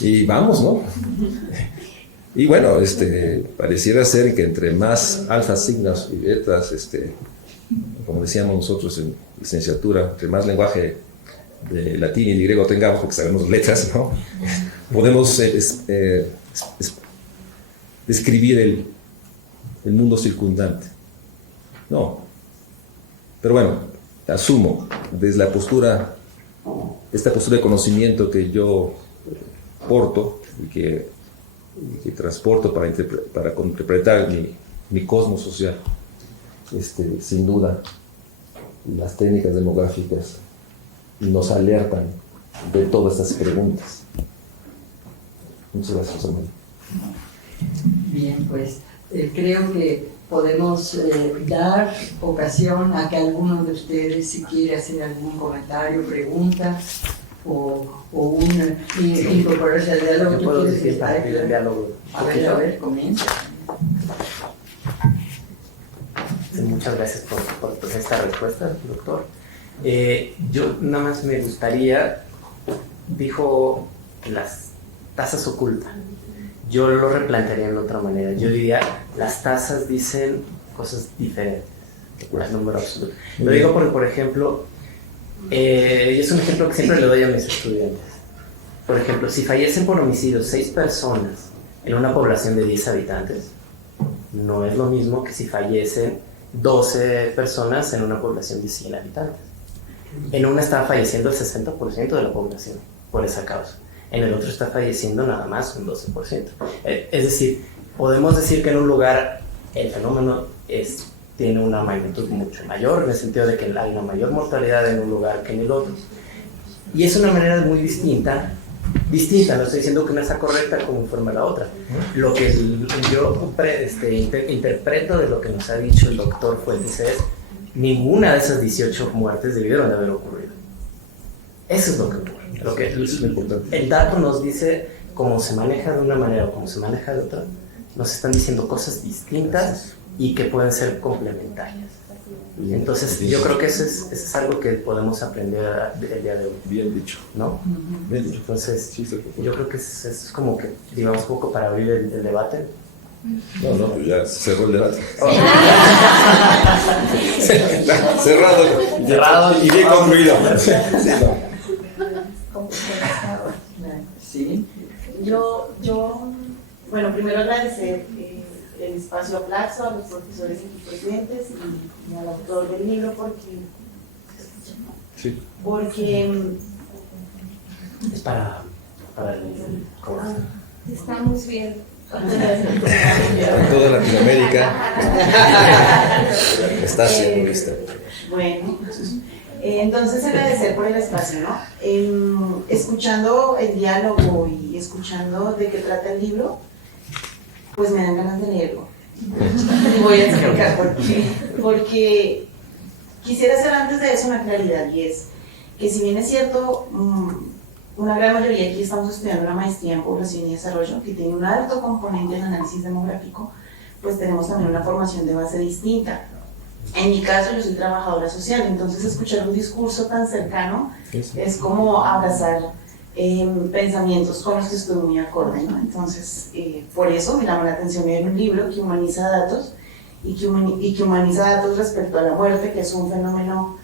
Y vamos, ¿no? Y bueno, pareciera ser que entre más alfas, signos y betas, como decíamos nosotros en licenciatura, entre más lenguaje de latín y griego tengamos, porque sabemos letras, ¿no? Podemos describir el mundo circundante. No. Pero bueno, asumo desde esta postura de conocimiento que yo porto y que transporto para interpretar mi cosmos social. Sin duda, las técnicas demográficas nos alertan de todas estas preguntas. Muchas gracias, José María. Bien, pues creo que podemos dar ocasión a que alguno de ustedes, si quiere hacer algún comentario, pregunta o incorporarse al diálogo. Yo puedo decir para abrir el diálogo. A ver, comienza. Sí, muchas gracias por esta respuesta, doctor. Yo nada más me gustaría, dijo que las tasas ocultan. Yo lo replantearía de otra manera. Yo diría, las tasas dicen cosas diferentes al número absoluto. Lo digo porque, por ejemplo, y es un ejemplo que siempre le doy a mis estudiantes. Por ejemplo, si fallecen por homicidio 6 personas en una población de 10 habitantes, no es lo mismo que si fallecen 12 personas en una población de 100 habitantes. En una está falleciendo el 60% de la población por esa causa. En el otro está falleciendo nada más un 12%. Es decir, podemos decir que en un lugar el fenómeno tiene una magnitud mucho mayor, en el sentido de que hay una mayor mortalidad en un lugar que en el otro. Y es una manera muy distinta, no estoy diciendo que una sea correcta como informa la otra. Lo que yo interpreto de lo que nos ha dicho el doctor Fuentes es: ninguna de esas 18 muertes debieron de haber ocurrido. Eso es lo que ocurre. El dato nos dice cómo se maneja de una manera o cómo se maneja de otra. Nos están diciendo cosas distintas y que pueden ser complementarias. Entonces, yo creo que eso es algo que podemos aprender el día de hoy. Bien dicho. ¿No? Bien dicho. Entonces, yo creo que es como que, digamos, un poco para abrir el debate. No, ya se cerró el debate. Cerrado y bien concluido. Sí. Yo, bueno, primero agradecer el espacio a Flaxo, a los profesores aquí presentes y al autor del libro porque Es para el coro. Estamos bien. Toda Latinoamérica está siendo vista. Bueno, entonces agradecer por el espacio, ¿no? Escuchando el diálogo y escuchando de qué trata el libro, pues me dan ganas de leerlo. Y voy a explicar por qué. Porque quisiera hacer antes de eso una claridad, y es que si bien es cierto, una gran mayoría aquí estamos estudiando una maestría en población y desarrollo que tiene un alto componente en análisis demográfico, pues tenemos también una formación de base distinta. En mi caso, yo soy trabajadora social, entonces escuchar un discurso tan cercano es como abrazar pensamientos con los que estoy muy acorde, ¿no? Entonces, por eso me llama la atención leer un libro que humaniza datos y que humaniza datos respecto a la muerte, que es un fenómeno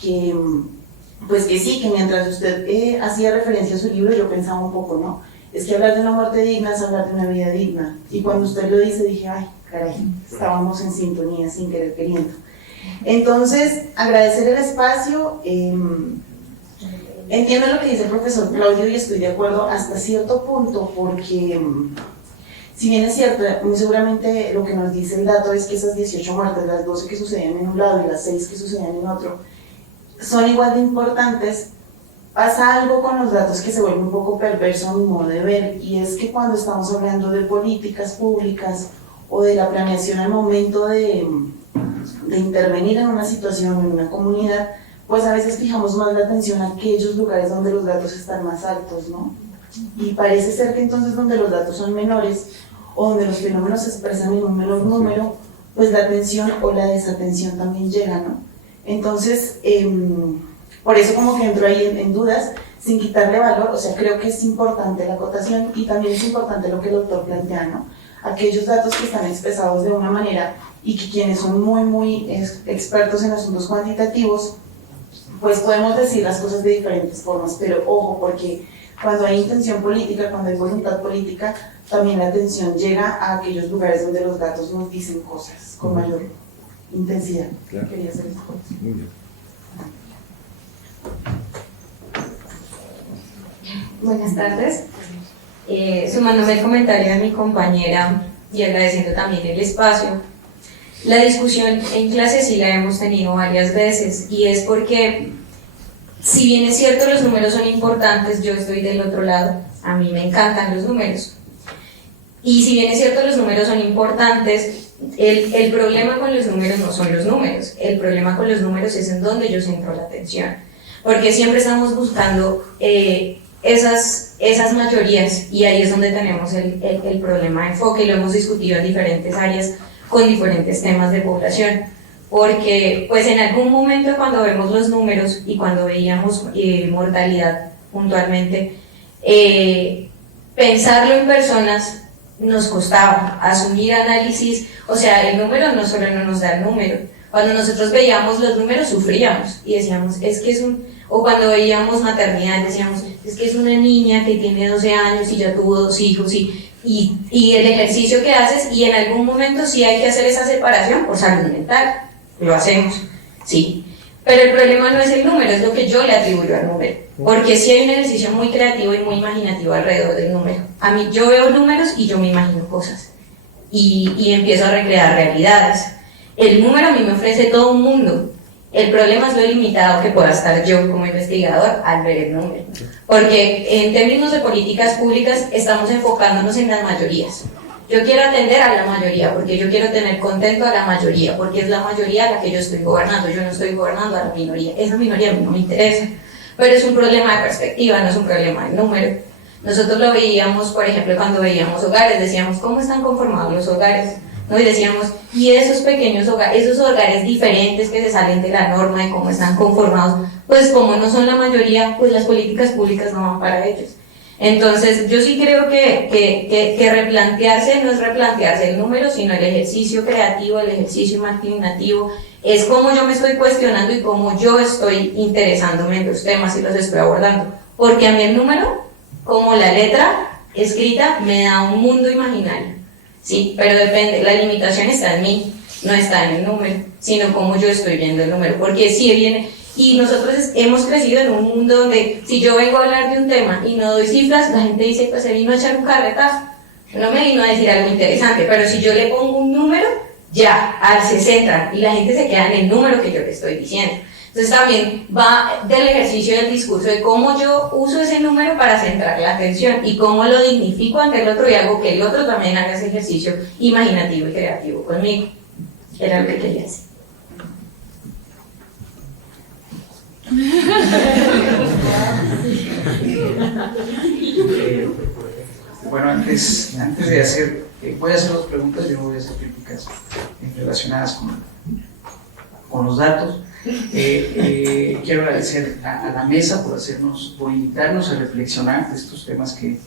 que, pues que sí, que mientras usted hacía referencia a su libro, yo pensaba un poco, ¿no? Es que hablar de una muerte digna es hablar de una vida digna. Y cuando usted lo dice, dije, ay, caray, estábamos en sintonía, sin querer queriendo. Entonces, agradecer el espacio. Entiendo lo que dice el profesor Claudio y estoy de acuerdo hasta cierto punto, porque si bien es cierto, muy seguramente lo que nos dice el dato es que esas 18 muertes, las 12 que sucedían en un lado y las 6 que sucedían en otro, son igual de importantes. Pasa algo con los datos que se vuelve un poco perverso a mi modo de ver, y es que cuando estamos hablando de políticas públicas o de la planeación al momento de intervenir en una situación o en una comunidad, pues a veces fijamos más la atención a aquellos lugares donde los datos están más altos, ¿no? Y parece ser que entonces donde los datos son menores o donde los fenómenos se expresan en un menor número, pues la atención o la desatención también llega, ¿no? Entonces, por eso como que entro ahí en dudas, sin quitarle valor. O sea, creo que es importante la acotación y también es importante lo que el autor plantea, ¿no? Aquellos datos que están expresados de una manera y que quienes son muy expertos en asuntos cuantitativos, pues podemos decir las cosas de diferentes formas, pero ojo, porque cuando hay intención política, cuando hay voluntad política, también la atención llega a aquellos lugares donde los datos nos dicen cosas con mayor intensidad. Claro. Quería hacer esto. Muy bien. Buenas tardes. Sumándome el comentario de mi compañera y agradeciendo también el espacio, La discusión en clase sí la hemos tenido varias veces y es porque, si bien es cierto los números son importantes, yo estoy del otro lado, a mí me encantan los números. Y si bien es cierto los números son importantes, el problema con los números no son los números, el problema con los números es en donde yo centro la atención. Porque siempre estamos buscando esas mayorías y ahí es donde tenemos el problema de enfoque y lo hemos discutido en diferentes áreas con diferentes temas de población. Porque pues en algún momento cuando vemos los números y cuando veíamos mortalidad puntualmente, pensarlo en personas nos costaba, asumir análisis, o sea, el número no solo no nos da el número, cuando nosotros veíamos los números sufríamos y decíamos, es que es o cuando veíamos maternidad decíamos, es que es una niña que tiene 12 años y ya tuvo 2 hijos y el ejercicio que haces y en algún momento sí hay que hacer esa separación por salud mental, lo hacemos, sí, pero el problema no es el número, es lo que yo le atribuyo al número, porque sí hay un ejercicio muy creativo y muy imaginativo alrededor del número. A mí yo veo números y yo me imagino cosas y empiezo a recrear realidades. El número a mí me ofrece todo un mundo. El problema es lo limitado que pueda estar yo como investigador al ver el número. Porque en términos de políticas públicas estamos enfocándonos en las mayorías. Yo quiero atender a la mayoría porque yo quiero tener contento a la mayoría, porque es la mayoría a la que yo estoy gobernando. Yo no estoy gobernando a la minoría. Esa minoría a mí no me interesa. Pero es un problema de perspectiva, no es un problema de número. Nosotros lo veíamos, por ejemplo, cuando veíamos hogares, decíamos, ¿cómo están conformados los hogares? ¿No? Y decíamos, y esos pequeños hogares, esos hogares diferentes que se salen de la norma de cómo están conformados, pues como no son la mayoría, pues las políticas públicas no van para ellos. Entonces, yo sí creo que replantearse no es replantearse el número, sino el ejercicio creativo, el ejercicio imaginativo, es cómo yo me estoy cuestionando y cómo yo estoy interesándome en los temas y los estoy abordando. Porque a mí el número, como la letra escrita, me da un mundo imaginario. Sí, pero depende, la limitación está en mí, no está en el número, sino cómo yo estoy viendo el número, porque si viene, y nosotros hemos crecido en un mundo donde si yo vengo a hablar de un tema y no doy cifras, la gente dice, pues se vino a echar un carretazo, no me vino a decir algo interesante, pero si yo le pongo un número, ya, se centra, y la gente se queda en el número que yo le estoy diciendo. Entonces también va del ejercicio del discurso de cómo yo uso ese número para centrar la atención y cómo lo dignifico ante el otro y hago que el otro también haga ese ejercicio imaginativo y creativo conmigo. Era lo que quería decir. Bueno, antes de hacer, voy a hacer 2 preguntas, yo voy a hacer críticas relacionadas con los datos. Quiero agradecer a la mesa por invitarnos a reflexionar de estos temas que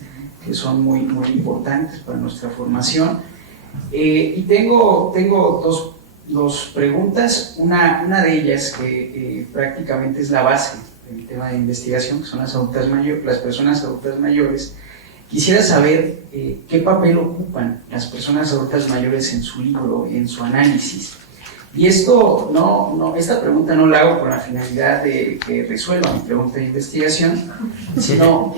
son muy importantes para nuestra formación. Y tengo dos preguntas, una de ellas que prácticamente es la base del tema de investigación, que son las personas adultas mayores. Quisiera saber qué papel ocupan las personas adultas mayores en su libro, en su análisis. Y esta pregunta no la hago con la finalidad de que resuelva mi pregunta de investigación, sino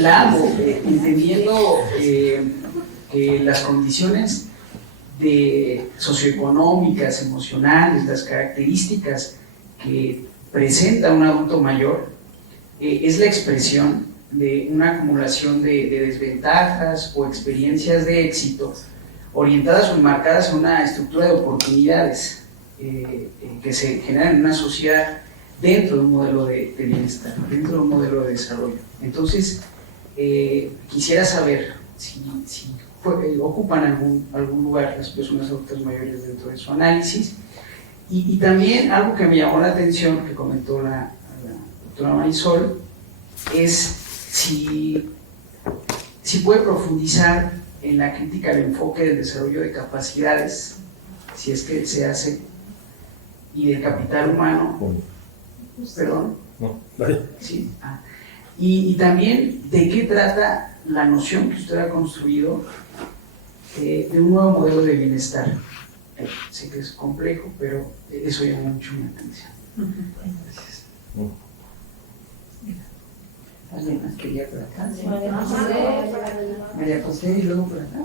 la hago entendiendo que las condiciones socioeconómicas, emocionales, las características que presenta un adulto mayor, es la expresión de una acumulación de desventajas o experiencias de éxito orientadas o enmarcadas en una estructura de oportunidades que se generan en una sociedad dentro de un modelo de bienestar, dentro de un modelo de desarrollo. Entonces, quisiera saber si ocupan algún lugar las personas adultas mayores dentro de su análisis y también algo que me llamó la atención, que comentó la doctora Marisol, es si puede profundizar en la crítica al enfoque del desarrollo de capacidades, si es que se hace, y del capital humano, perdón, no, vale. Sí. Y también de qué trata la noción que usted ha construido de un nuevo modelo de bienestar. Sé que es complejo, pero eso llama mucho mi atención. Gracias. ¿Alguien más quería por acá? María José y luego por acá.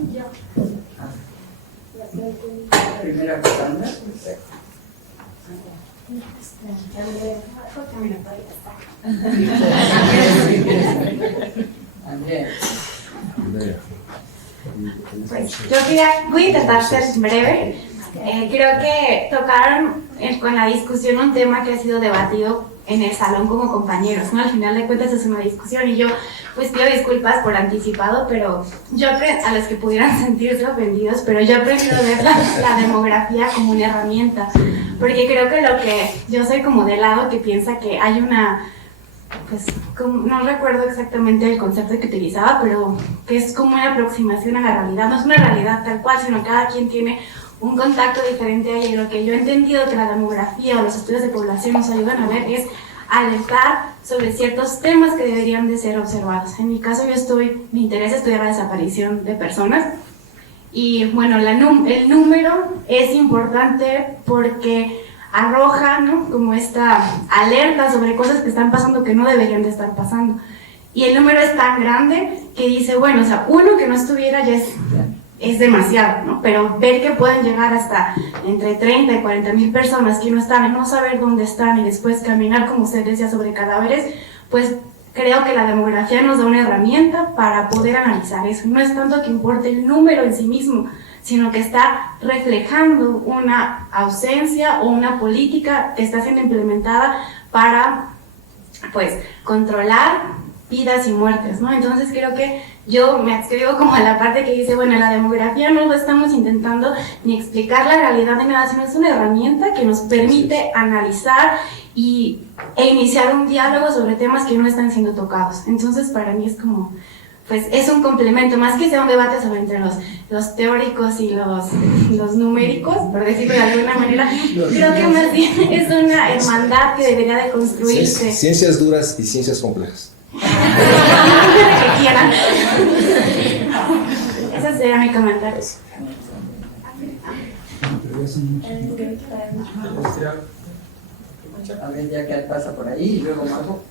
Primera Cassandra. Andrea. Pues voy a intentar ser breve. Creo que tocaron con la discusión un tema que ha sido debatido en el salón como compañeros, ¿no? Al final de cuentas es una discusión y yo pues pido disculpas por anticipado, pero yo a los que pudieran sentirse ofendidos, pero yo he aprendido a ver la demografía como una herramienta, porque creo que lo que yo soy como de lado que piensa que hay una, pues no recuerdo exactamente el concepto que utilizaba, pero que es como una aproximación a la realidad, no es una realidad tal cual, sino cada quien tiene un contacto diferente a ella. Y lo que yo he entendido que la demografía o los estudios de población nos ayudan a ver es alertar sobre ciertos temas que deberían de ser observados. En mi caso me interesa estudiar la desaparición de personas y bueno, el número es importante porque arroja, ¿no?, como esta alerta sobre cosas que están pasando que no deberían de estar pasando. Y el número es tan grande que dice, bueno, o sea, uno que no estuviera ya es demasiado, ¿no? Pero ver que pueden llegar hasta entre 30 y 40 mil personas que no están, y no saber dónde están y después caminar, como usted decía, sobre cadáveres, pues creo que la demografía nos da una herramienta para poder analizar eso. No es tanto que importe el número en sí mismo, sino que está reflejando una ausencia o una política que está siendo implementada para, pues, controlar vidas y muertes, ¿no? Entonces creo que yo me adscribo como a la parte que dice, bueno, la demografía no lo estamos intentando ni explicar la realidad de nada, sino es una herramienta que nos permite analizar e iniciar un diálogo sobre temas que no están siendo tocados. Entonces para mí es como, pues es un complemento, más que sea un debate sobre entre los teóricos y los numéricos, por decirlo de alguna manera, creo que más bien es una hermandad que debería de construirse. Ciencias duras y ciencias complejas. Que quieran. Ese sería mi comentario. A ver, ya que pasa por ahí y luego Marco.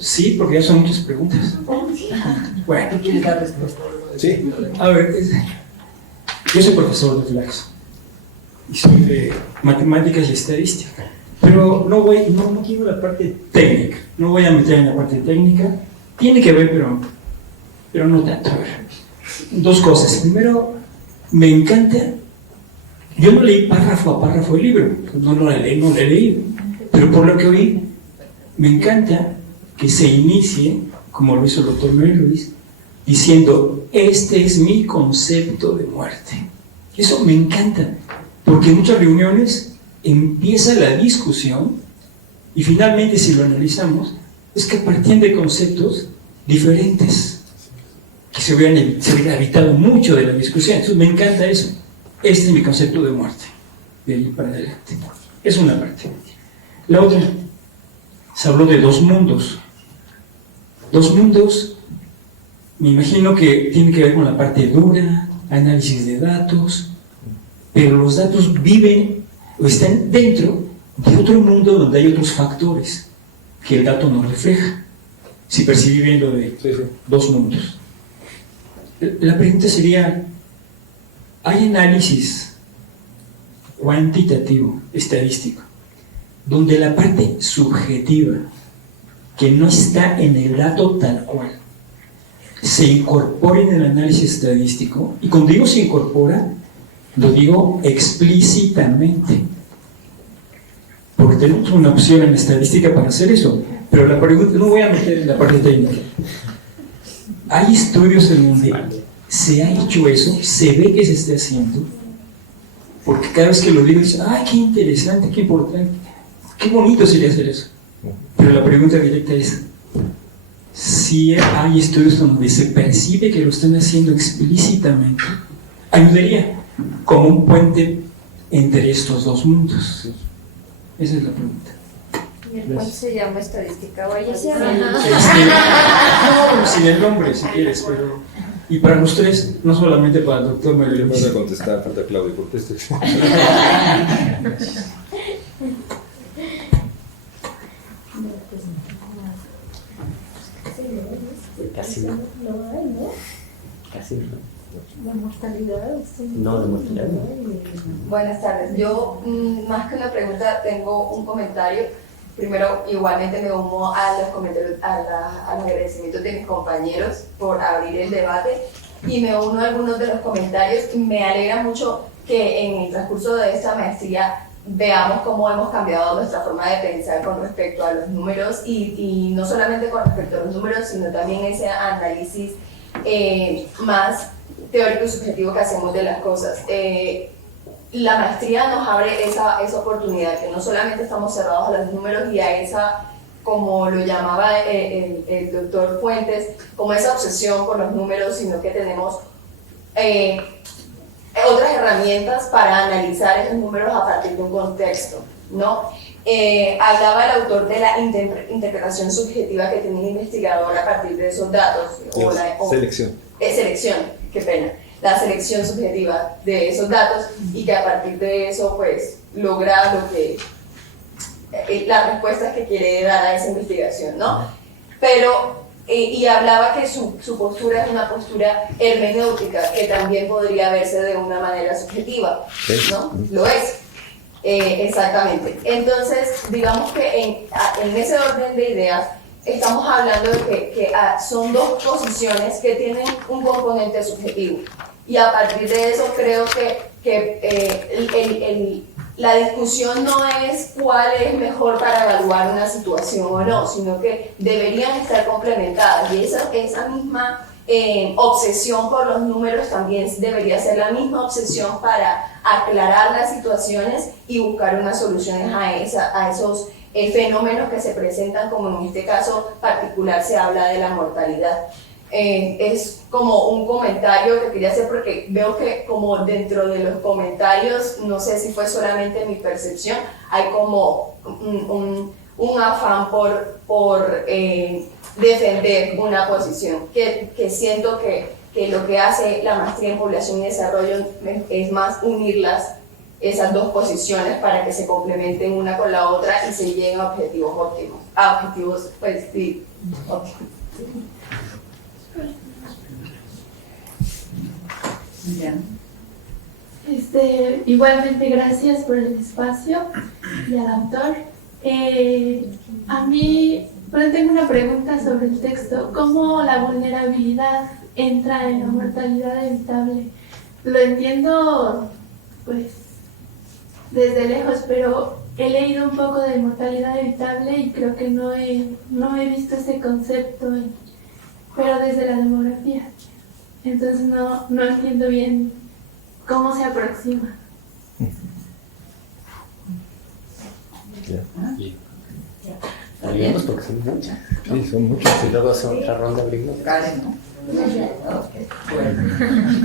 Sí, porque ya son muchas preguntas. Bueno, ¿Tú quieres dar respuesta? Sí. a ver, yo soy profesor de Flaxo y soy de matemáticas y estadística, pero no quiero la parte técnica, no voy a meter en la parte técnica, tiene que ver, pero no tanto. A ver, dos cosas. Primero, me encanta, yo no leí párrafo a párrafo el libro, no lo he leído, pero por lo que oí, me encanta que se inicie, como lo hizo el doctor Mary Luis, diciendo, este es mi concepto de muerte. Eso me encanta, porque en muchas reuniones empieza la discusión y finalmente, si lo analizamos, es que partían de conceptos diferentes, que se hubieran evitado mucho de la discusión. Entonces me encanta eso. Este es mi concepto de muerte, de ahí para adelante. Es una parte. La otra, se habló de dos mundos. Dos mundos, me imagino que tiene que ver con la parte dura, análisis de datos, pero los datos viven o están dentro de otro mundo donde hay otros factores que el dato no refleja. Si percibí bien lo de dos mundos. La pregunta sería, ¿hay análisis cuantitativo, estadístico, donde la parte subjetiva, que no está en el dato tal cual, se incorpora en el análisis estadístico? Y cuando digo se incorpora, lo digo explícitamente, porque tenemos una opción en la estadística para hacer eso. Pero la pregunta, no voy a meter en la parte técnica. Hay estudios en donde se ha hecho eso, se ve que se está haciendo, porque cada vez que lo digo dicen, ¡ay, qué interesante, qué importante, qué bonito sería hacer eso! Pero la pregunta directa es, si hay estudios donde se percibe que lo están haciendo explícitamente, ayudaría como un puente entre estos dos mundos. Esa es la pregunta. ¿Cuál se llama estadística? Oye, sí, No, sin el nombre, si quieres, pero... Y para los tres, no solamente para el doctor Le Mario. vas a contestar, falta Claudio, conteste. Casi no. Casi no. ¿De mortalidad? No, de mortalidad. Buenas tardes. Yo, más que una pregunta, tengo un comentario. Primero, igualmente me uno a los comentarios, a los agradecimientos de mis compañeros por abrir el debate y me uno a algunos de los comentarios. Me alegra mucho que en el transcurso de esta maestría veamos cómo hemos cambiado nuestra forma de pensar con respecto a los números y no solamente con respecto a los números, sino también ese análisis más teórico y subjetivo que hacemos de las cosas. La maestría nos abre esa oportunidad, que no solamente estamos cerrados a los números y a esa, como lo llamaba el doctor Fuentes, como esa obsesión por los números, sino que tenemos otras herramientas para analizar esos números a partir de un contexto, ¿no? Hablaba el autor de la interpretación subjetiva que tiene el investigador a partir de esos datos. Selección. Selección, qué pena. La selección subjetiva de esos datos y que a partir de eso pues logra lo que las respuestas que quiere dar a esa investigación, ¿no? Pero y hablaba que su postura es una postura hermenéutica que también podría verse de una manera subjetiva, ¿no? Lo es. Exactamente. Entonces, digamos que en ese orden de ideas estamos hablando de que son dos posiciones que tienen un componente subjetivo. Y a partir de eso creo que la discusión no es cuál es mejor para evaluar una situación o no, sino que deberían estar complementadas. Y esa misma obsesión por los números también debería ser la misma obsesión para aclarar las situaciones y buscar unas soluciones a esos fenómenos que se presentan, como en este caso particular se habla de la mortalidad. Es como un comentario que quería hacer porque veo que como dentro de los comentarios, no sé si fue solamente mi percepción, hay como un afán por defender una posición que siento que lo que hace la maestría en población y desarrollo es más unirlas, esas dos posiciones, para que se complementen una con la otra y se lleguen a objetivos óptimos. A objetivos, pues sí, óptimos. Igualmente gracias por el espacio y al autor. A mí tengo una pregunta sobre el texto. ¿Cómo la vulnerabilidad entra en la mortalidad evitable? Lo entiendo pues desde lejos, pero he leído un poco de mortalidad evitable y creo que no he visto ese concepto, pero desde la demografía. Entonces no entiendo bien cómo se aproxima. Abrimos porque son muchas. Sí, son muchas. Y luego hace otra ronda abrimos. Karen, ¿no? Bueno,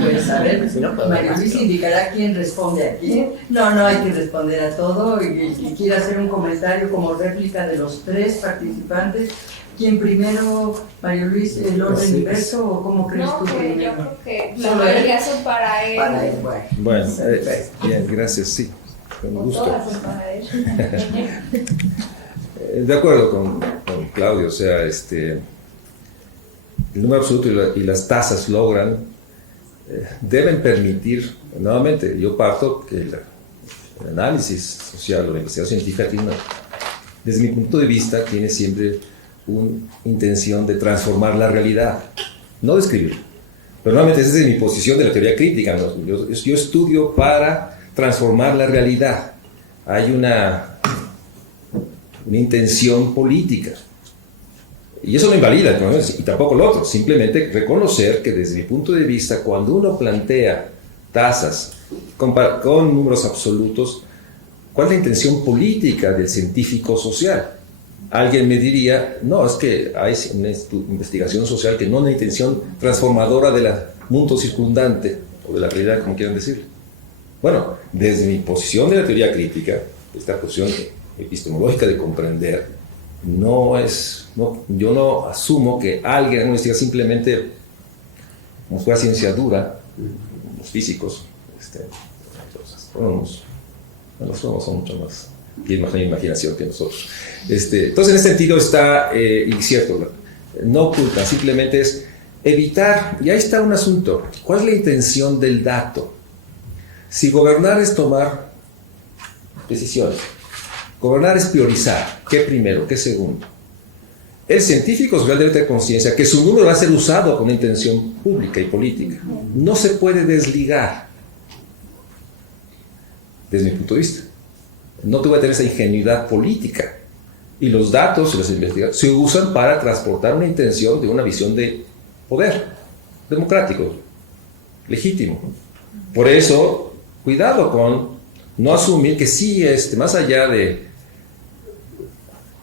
pues a ver, María Luisa indicará quién responde a quién. No hay que responder a todo. Y quiere hacer un comentario como réplica de los tres participantes. ¿Quién primero, María Luis, el orden inverso o cómo crees tú primero? Yo creo que la mayoría son para él. Para él, Bueno, bien, gracias, sí, con gusto. Todas son para él. De acuerdo con Claudio, o sea, el número absoluto y las tasas deben permitir, nuevamente, yo parto que el análisis social o la investigación científica desde mi punto de vista, tiene siempre una intención de transformar la realidad, no describirla. Pero nuevamente, esa es mi posición de la teoría crítica, ¿no? Yo estudio para transformar la realidad. Hay una intención política. Y eso no invalida, ¿no? Y tampoco lo otro. Simplemente reconocer que desde mi punto de vista, cuando uno plantea tasas con números absolutos, ¿cuál es la intención política del científico social? Alguien me diría, no, es que hay una investigación social que no tiene una intención transformadora del mundo circundante, o de la realidad, como quieran decirlo. Bueno, desde mi posición de la teoría crítica, esta posición epistemológica de comprender, yo no asumo que alguien investiga simplemente, como fuera ciencia dura, los físicos, los astrónomos. Los astrónomos son mucho más, tienen más imaginación que nosotros. Entonces, en ese sentido está, y cierto, no oculta, simplemente es evitar, y ahí está un asunto, ¿cuál es la intención del dato? Si gobernar es tomar decisiones, gobernar es priorizar, ¿qué primero, qué segundo? El científico social debe tener conciencia que su número va a ser usado con una intención pública y política. No se puede desligar, desde mi punto de vista. No te voy a tener esa ingenuidad política. Y los datos y las investigaciones se usan para transportar una intención de una visión de poder democrático, legítimo. Por eso, cuidado con no asumir que sí, más allá de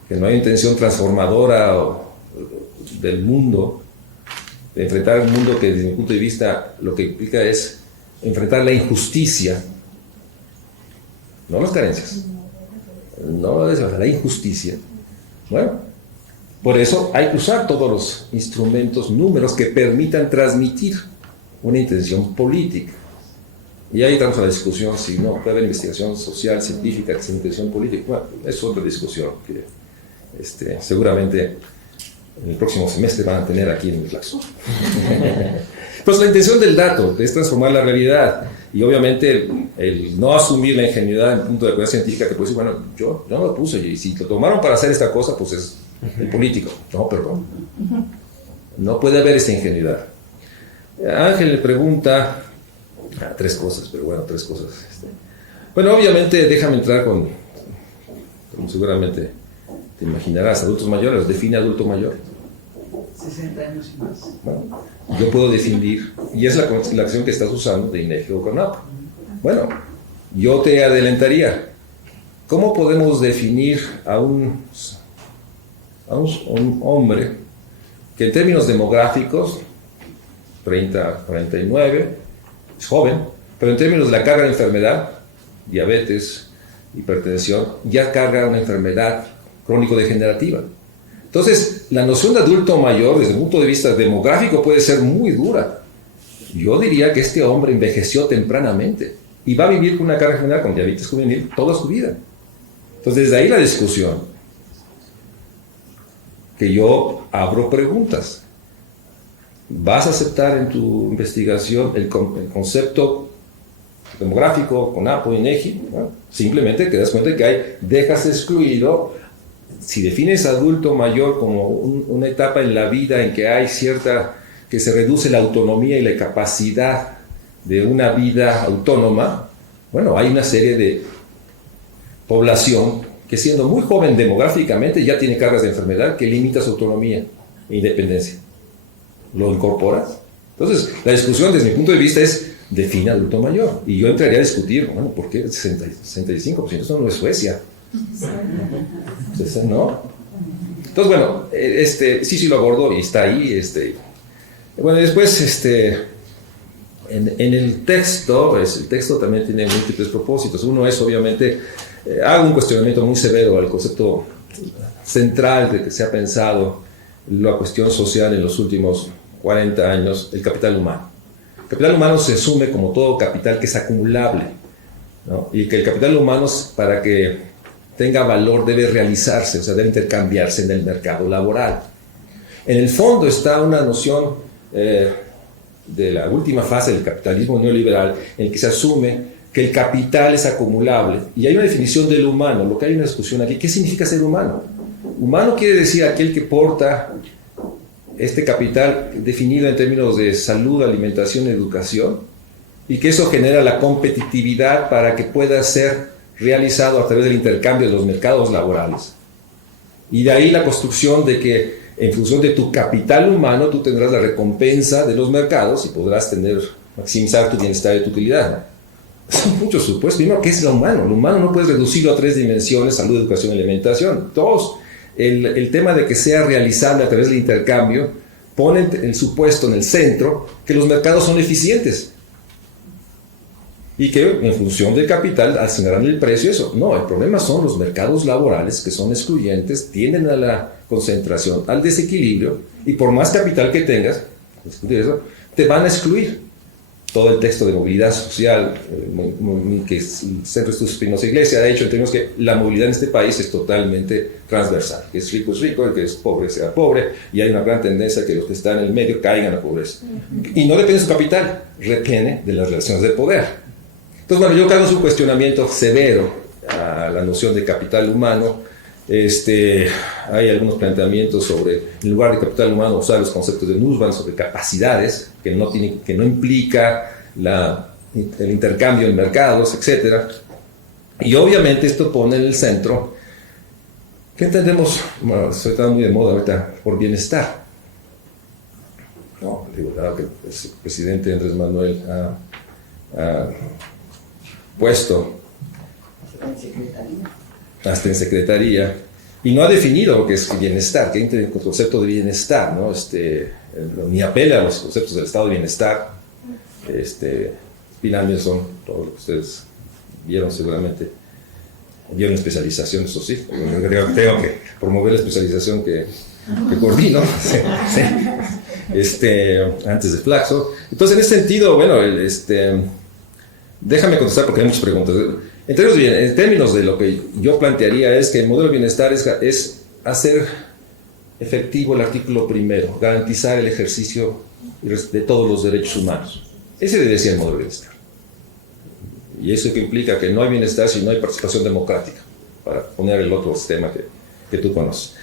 que no hay intención transformadora del mundo, de enfrentar un mundo que desde mi punto de vista lo que implica es enfrentar la injusticia, no las carencias, no la injusticia. Bueno, por eso hay que usar todos los instrumentos, números que permitan transmitir una intención política. Y ahí estamos a la discusión si no puede haber investigación social, científica, sin intención política. Bueno, es otra discusión que seguramente en el próximo semestre van a tener aquí en el Claxo. Pues la intención del dato es transformar la realidad. Y obviamente el no asumir la ingenuidad en el punto de vista científica que puede decir, bueno, yo no lo puse, y si lo tomaron para hacer esta cosa, pues es el político. No, perdón. No puede haber esta ingenuidad. Ángel le pregunta tres cosas. Bueno, obviamente déjame entrar como seguramente te imaginarás, adultos mayores, define adulto mayor. 60 años y más. Bueno, yo puedo definir, y es la acción que estás usando de INEGI o CONAPO. Bueno, yo te adelantaría. ¿Cómo podemos definir a un hombre que en términos demográficos, 30, 49, es joven, pero en términos de la carga de enfermedad, diabetes, hipertensión, ya carga una enfermedad crónico-degenerativa? Entonces, la noción de adulto mayor, desde el punto de vista demográfico, puede ser muy dura. Yo diría que este hombre envejeció tempranamente y va a vivir con una carga general con diabetes juvenil toda su vida. Entonces, desde ahí la discusión, que yo abro preguntas. ¿Vas a aceptar en tu investigación el concepto demográfico, CONAPO, INEGI? Bueno, simplemente te das cuenta de que dejas excluido. Si defines adulto mayor como una etapa en la vida en que hay que se reduce la autonomía y la capacidad de una vida autónoma, bueno, hay una serie de población que siendo muy joven demográficamente ya tiene cargas de enfermedad que limita su autonomía e independencia. ¿Lo incorporas? Entonces, la discusión desde mi punto de vista es define adulto mayor. Y yo entraría a discutir, bueno, ¿por qué 65%? Eso no es Suecia. ¿No? Entonces, bueno, sí lo abordo y está ahí. Bueno, después, en el texto, el texto también tiene múltiples propósitos. Uno es, obviamente, hago un cuestionamiento muy severo al concepto central de que se ha pensado la cuestión social en los últimos 40 años, el capital humano. El capital humano se asume como todo capital que es acumulable, ¿no? Y que el capital humano, para que tenga valor, debe realizarse, o sea, debe intercambiarse en el mercado laboral. En el fondo está una noción de la última fase del capitalismo neoliberal, en el que se asume que el capital es acumulable, y hay una definición del humano. Lo que hay una discusión aquí, ¿qué significa ser humano? Humano quiere decir aquel que porta este capital definido en términos de salud, alimentación, educación, y que eso genera la competitividad para que pueda ser realizado a través del intercambio de los mercados laborales. Y de ahí la construcción de que en función de tu capital humano tú tendrás la recompensa de los mercados y podrás maximizar tu bienestar y tu utilidad. Son muchos supuestos. Primero, ¿qué es lo humano? Lo humano no puedes reducirlo a 3 dimensiones: salud, educación y alimentación. Todos, el tema de que sea realizable a través del intercambio pone el supuesto en el centro que los mercados son eficientes y que en función del capital asignarán el precio. Eso no, el problema son los mercados laborales, que son excluyentes, tienden a la concentración, al desequilibrio, y por más capital que tengas, discutir eso, te van a excluir. todo el texto de movilidad social que el Centro de Estudios Espinosa Iglesia ha hecho, entendemos que la movilidad en este país es totalmente transversal. Que es rico, el que es pobre sea pobre, y hay una gran tendencia que los que están en el medio caigan a la pobreza. Y no depende de su capital, depende de las relaciones de poder. Entonces, bueno, yo que hago un cuestionamiento severo a la noción de capital humano. Hay algunos planteamientos sobre, en lugar de capital humano, usar los conceptos de Nussbaum sobre capacidades, que no implica el intercambio en mercados, etc. Y obviamente esto pone en el centro, ¿qué entendemos? Bueno, esto está muy de moda ahorita, por bienestar. No, digo, claro que el presidente Andrés Manuel ha puesto hasta en secretaría, y no ha definido lo que es bienestar, que entra en el concepto de bienestar, ¿no? Ni apela a los conceptos del estado de bienestar. Spinal son todo lo que ustedes vieron seguramente, vieron especialización, eso sí, tengo que promover la especialización que coordino, antes de Flaxo. Entonces, en ese sentido, bueno, déjame contestar porque hay muchas preguntas. En términos de lo que yo plantearía es que el modelo de bienestar es hacer efectivo el artículo primero, garantizar el ejercicio de todos los derechos humanos. Ese debe ser el modelo de bienestar. Y eso que implica que no hay bienestar si no hay participación democrática, para poner el otro sistema que tú conoces.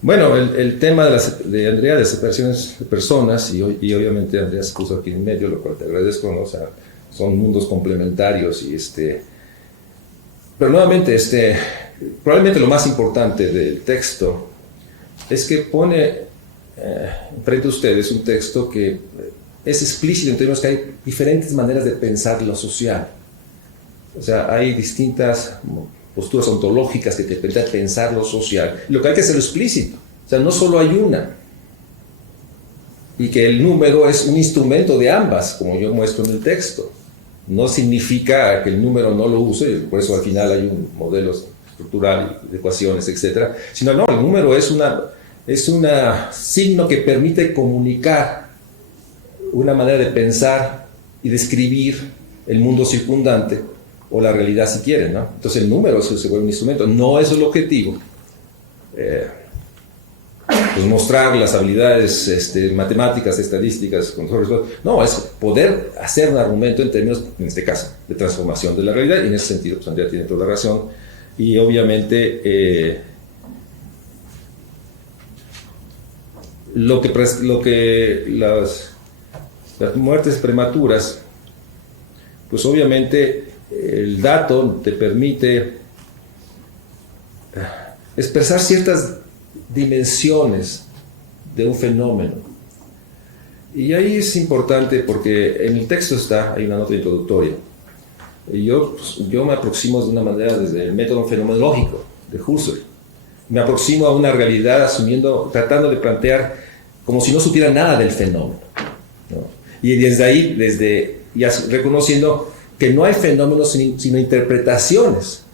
Bueno, el tema de Andrea, de separaciones de personas, y obviamente Andrea se puso aquí en medio, lo cual te agradezco, ¿no? O sea, son mundos complementarios pero nuevamente probablemente lo más importante del texto es que pone frente a ustedes un texto que es explícito en términos que hay diferentes maneras de pensar lo social. O sea, hay distintas posturas ontológicas que te permiten pensar lo social. Lo que hay que hacerlo explícito. O sea, no solo hay una. Y que el número es un instrumento de ambas, como yo muestro en el texto. No significa que el número no lo use, por eso al final hay un modelo estructural de ecuaciones, etc. Sino, no, el número es un signo que permite comunicar una manera de pensar y describir el mundo circundante, o la realidad si quieren, ¿no? Entonces el número se vuelve un instrumento, no es el objetivo. Pues mostrar las habilidades matemáticas, estadísticas, no, es poder hacer un argumento en términos, en este caso, de transformación de la realidad, y en ese sentido, pues Andrea tiene toda la razón, y obviamente las muertes prematuras, pues obviamente el dato te permite expresar ciertas dimensiones de un fenómeno. Y ahí es importante porque en el texto hay una nota introductoria. Y yo me aproximo de una manera desde el método fenomenológico de Husserl. Me aproximo a una realidad tratando de plantear como si no supiera nada del fenómeno, ¿no? Y desde ahí, ya reconociendo que no hay fenómenos sino interpretaciones,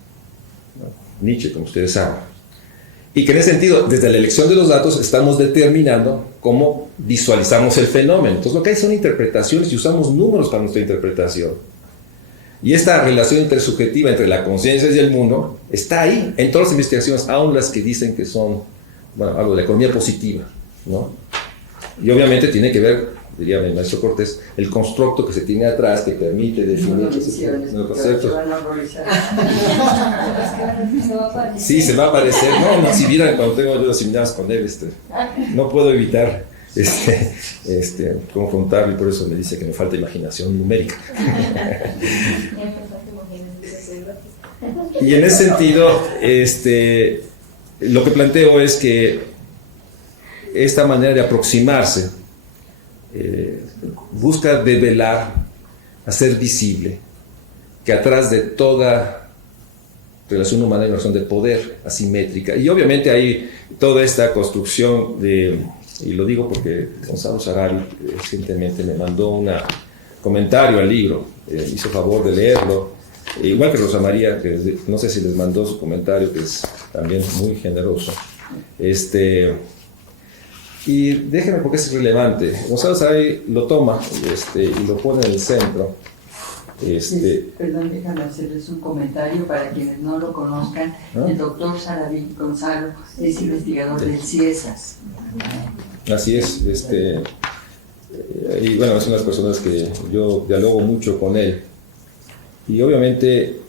¿no? Nietzsche, como ustedes saben. Y que en ese sentido, desde la elección de los datos, estamos determinando cómo visualizamos el fenómeno. Entonces lo que hay son interpretaciones y usamos números para nuestra interpretación. Y esta relación intersubjetiva entre la conciencia y el mundo está ahí, en todas las investigaciones, aun las que dicen que son, algo de la economía positiva, ¿no? Y obviamente tiene que ver, diría mi maestro Cortés, el constructo que se tiene atrás que permite definir los conceptos. Sí, se va a aparecer. No, si vieran cuando tengo yo los seminarios con él, no puedo evitar confrontarlo, y por eso me dice que me falta imaginación numérica. Y en ese sentido, lo que planteo es que esta manera de aproximarse busca develar, hacer visible que atrás de toda relación humana hay una relación de poder asimétrica. Y obviamente hay toda esta construcción y lo digo porque Gonzalo Sarari recientemente me mandó un comentario al libro, hizo favor de leerlo, igual que Rosa María, que no sé si les mandó su comentario, que es también muy generoso. Y déjenme porque es relevante. Gonzalo Sarabia lo toma y lo pone en el centro. Perdón, déjame hacerles un comentario para quienes no lo conozcan. El doctor Sarabia Gonzalo es investigador del CIESAS. Así es. Y bueno, es una de las personas que yo dialogo mucho con él. Y obviamente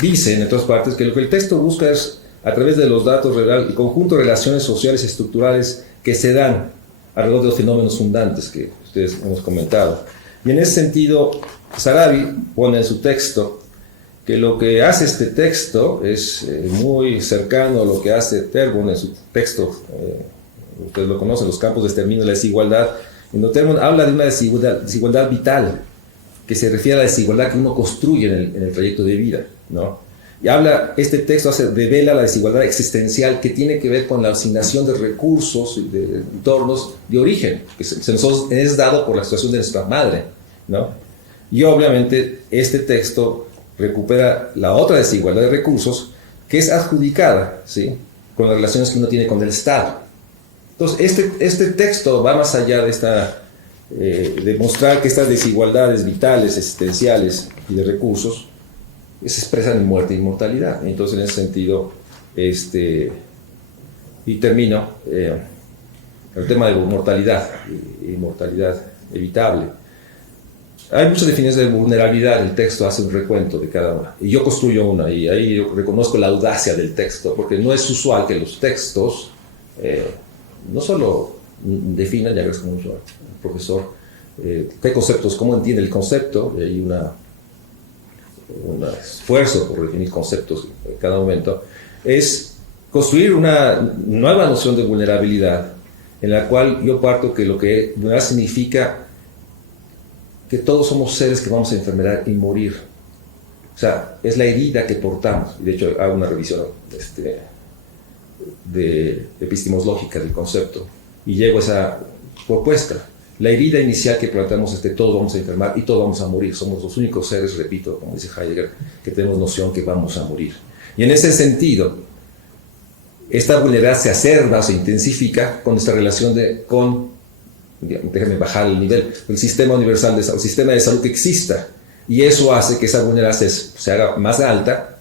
dicen en todas partes que lo que el texto busca es, a través de los datos, el conjunto de relaciones sociales y estructurales que se dan alrededor de los fenómenos fundantes que ustedes hemos comentado. Y en ese sentido, Sarabia pone en su texto que lo que hace este texto es muy cercano a lo que hace Terborn en su texto, ustedes lo conocen, Los campos de exterminio de la desigualdad, en donde Terborn habla de una desigualdad vital, que se refiere a la desigualdad que uno construye en el trayecto de vida, ¿no? Y este texto revela la desigualdad existencial que tiene que ver con la asignación de recursos y de entornos de origen, que se nos es dado por la situación de nuestra madre, ¿no? Y obviamente este texto recupera la otra desigualdad de recursos que es adjudicada, ¿sí?, con las relaciones que uno tiene con el Estado. Entonces este texto va más allá de de mostrar que estas desigualdades vitales, existenciales y de recursos se expresan en muerte e inmortalidad. Entonces, en ese sentido, y termino, el tema de mortalidad, inmortalidad evitable. Hay muchas definiciones de vulnerabilidad, el texto hace un recuento de cada una, y yo construyo una, y ahí yo reconozco la audacia del texto, porque no es usual que los textos no solo definan, ya agradezco mucho al profesor, qué conceptos, cómo entiende el concepto, y hay un esfuerzo por definir conceptos en cada momento, es construir una nueva noción de vulnerabilidad, en la cual yo parto que lo que vulnerabilidad significa que todos somos seres que vamos a enfermar y morir. O sea, es la herida que portamos. Y de hecho hago una revisión de epistemológica del concepto y llego a esa propuesta. La herida inicial que planteamos es que todos vamos a enfermar y todos vamos a morir. Somos los únicos seres, repito, como dice Heidegger, que tenemos noción que vamos a morir. Y en ese sentido, esta vulnerabilidad se acerba, se intensifica con esta relación déjenme bajar el nivel, el sistema universal de salud, el sistema de salud que exista. Y eso hace que esa vulnerabilidad se haga más alta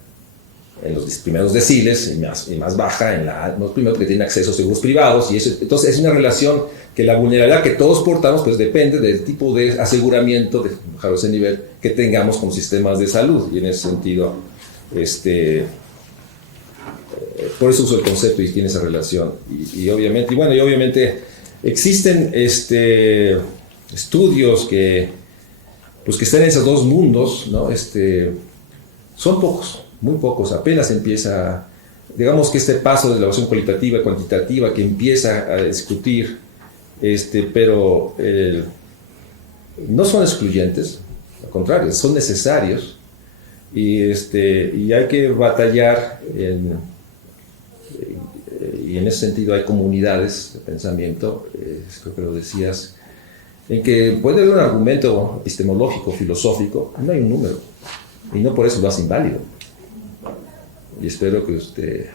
en los primeros deciles y más baja en los primeros que tienen acceso a seguros privados. Y eso, entonces es una relación que la vulnerabilidad que todos portamos pues depende del tipo de aseguramiento, de bajar ese nivel, que tengamos con sistemas de salud. Y en ese sentido, por eso uso el concepto y tiene esa relación. Y obviamente existen estudios que están en esos dos mundos, ¿no? Son pocos, muy pocos. Apenas empieza, digamos que este paso de la evaluación cualitativa y cuantitativa que empieza a discutir, pero no son excluyentes, al contrario, son necesarios, y hay que batallar y en ese sentido hay comunidades de pensamiento, creo que lo decías, en que puede haber un argumento epistemológico, filosófico, no hay un número, y no por eso lo hace inválido. Y espero que usted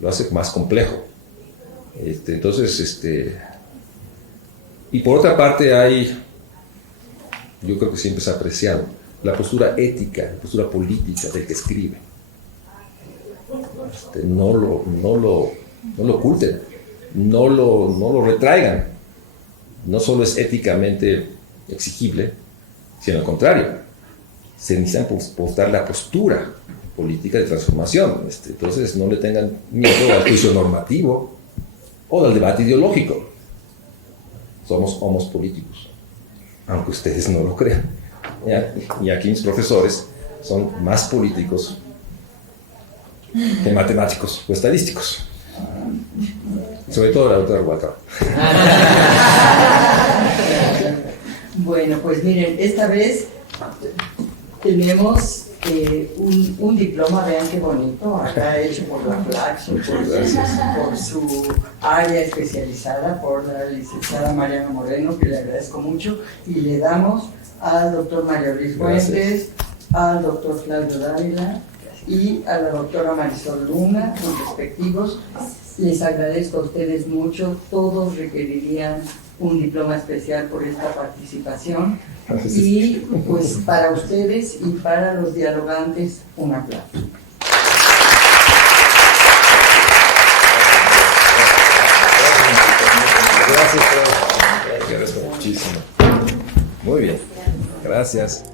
lo hace más complejo. Entonces, y por otra parte yo creo que siempre se ha apreciado la postura ética, la postura política del que escribe. No lo oculten, no lo retraigan. No solo es éticamente exigible, sino al contrario, se necesita postar la postura política de transformación. Entonces no le tengan miedo al juicio normativo o al debate ideológico. Somos homos políticos, aunque ustedes no lo crean. Y aquí mis profesores son más políticos que matemáticos o estadísticos. Sobre todo la doctora Huaca. Bueno, pues miren, esta vez tenemos un diploma, vean qué bonito, acá hecho por la Flaxo, por su área especializada, por la licenciada Mariana Moreno, que le agradezco mucho, y le damos al doctor Mario Luis Fuentes, al doctor Claudio Dávila, y a la doctora Marisol Luna, los respectivos. Les agradezco a ustedes mucho, todos requerirían un diploma especial por esta participación. Y pues para ustedes y para los dialogantes, un aplauso. Gracias, muchísimo. Muy bien. Gracias.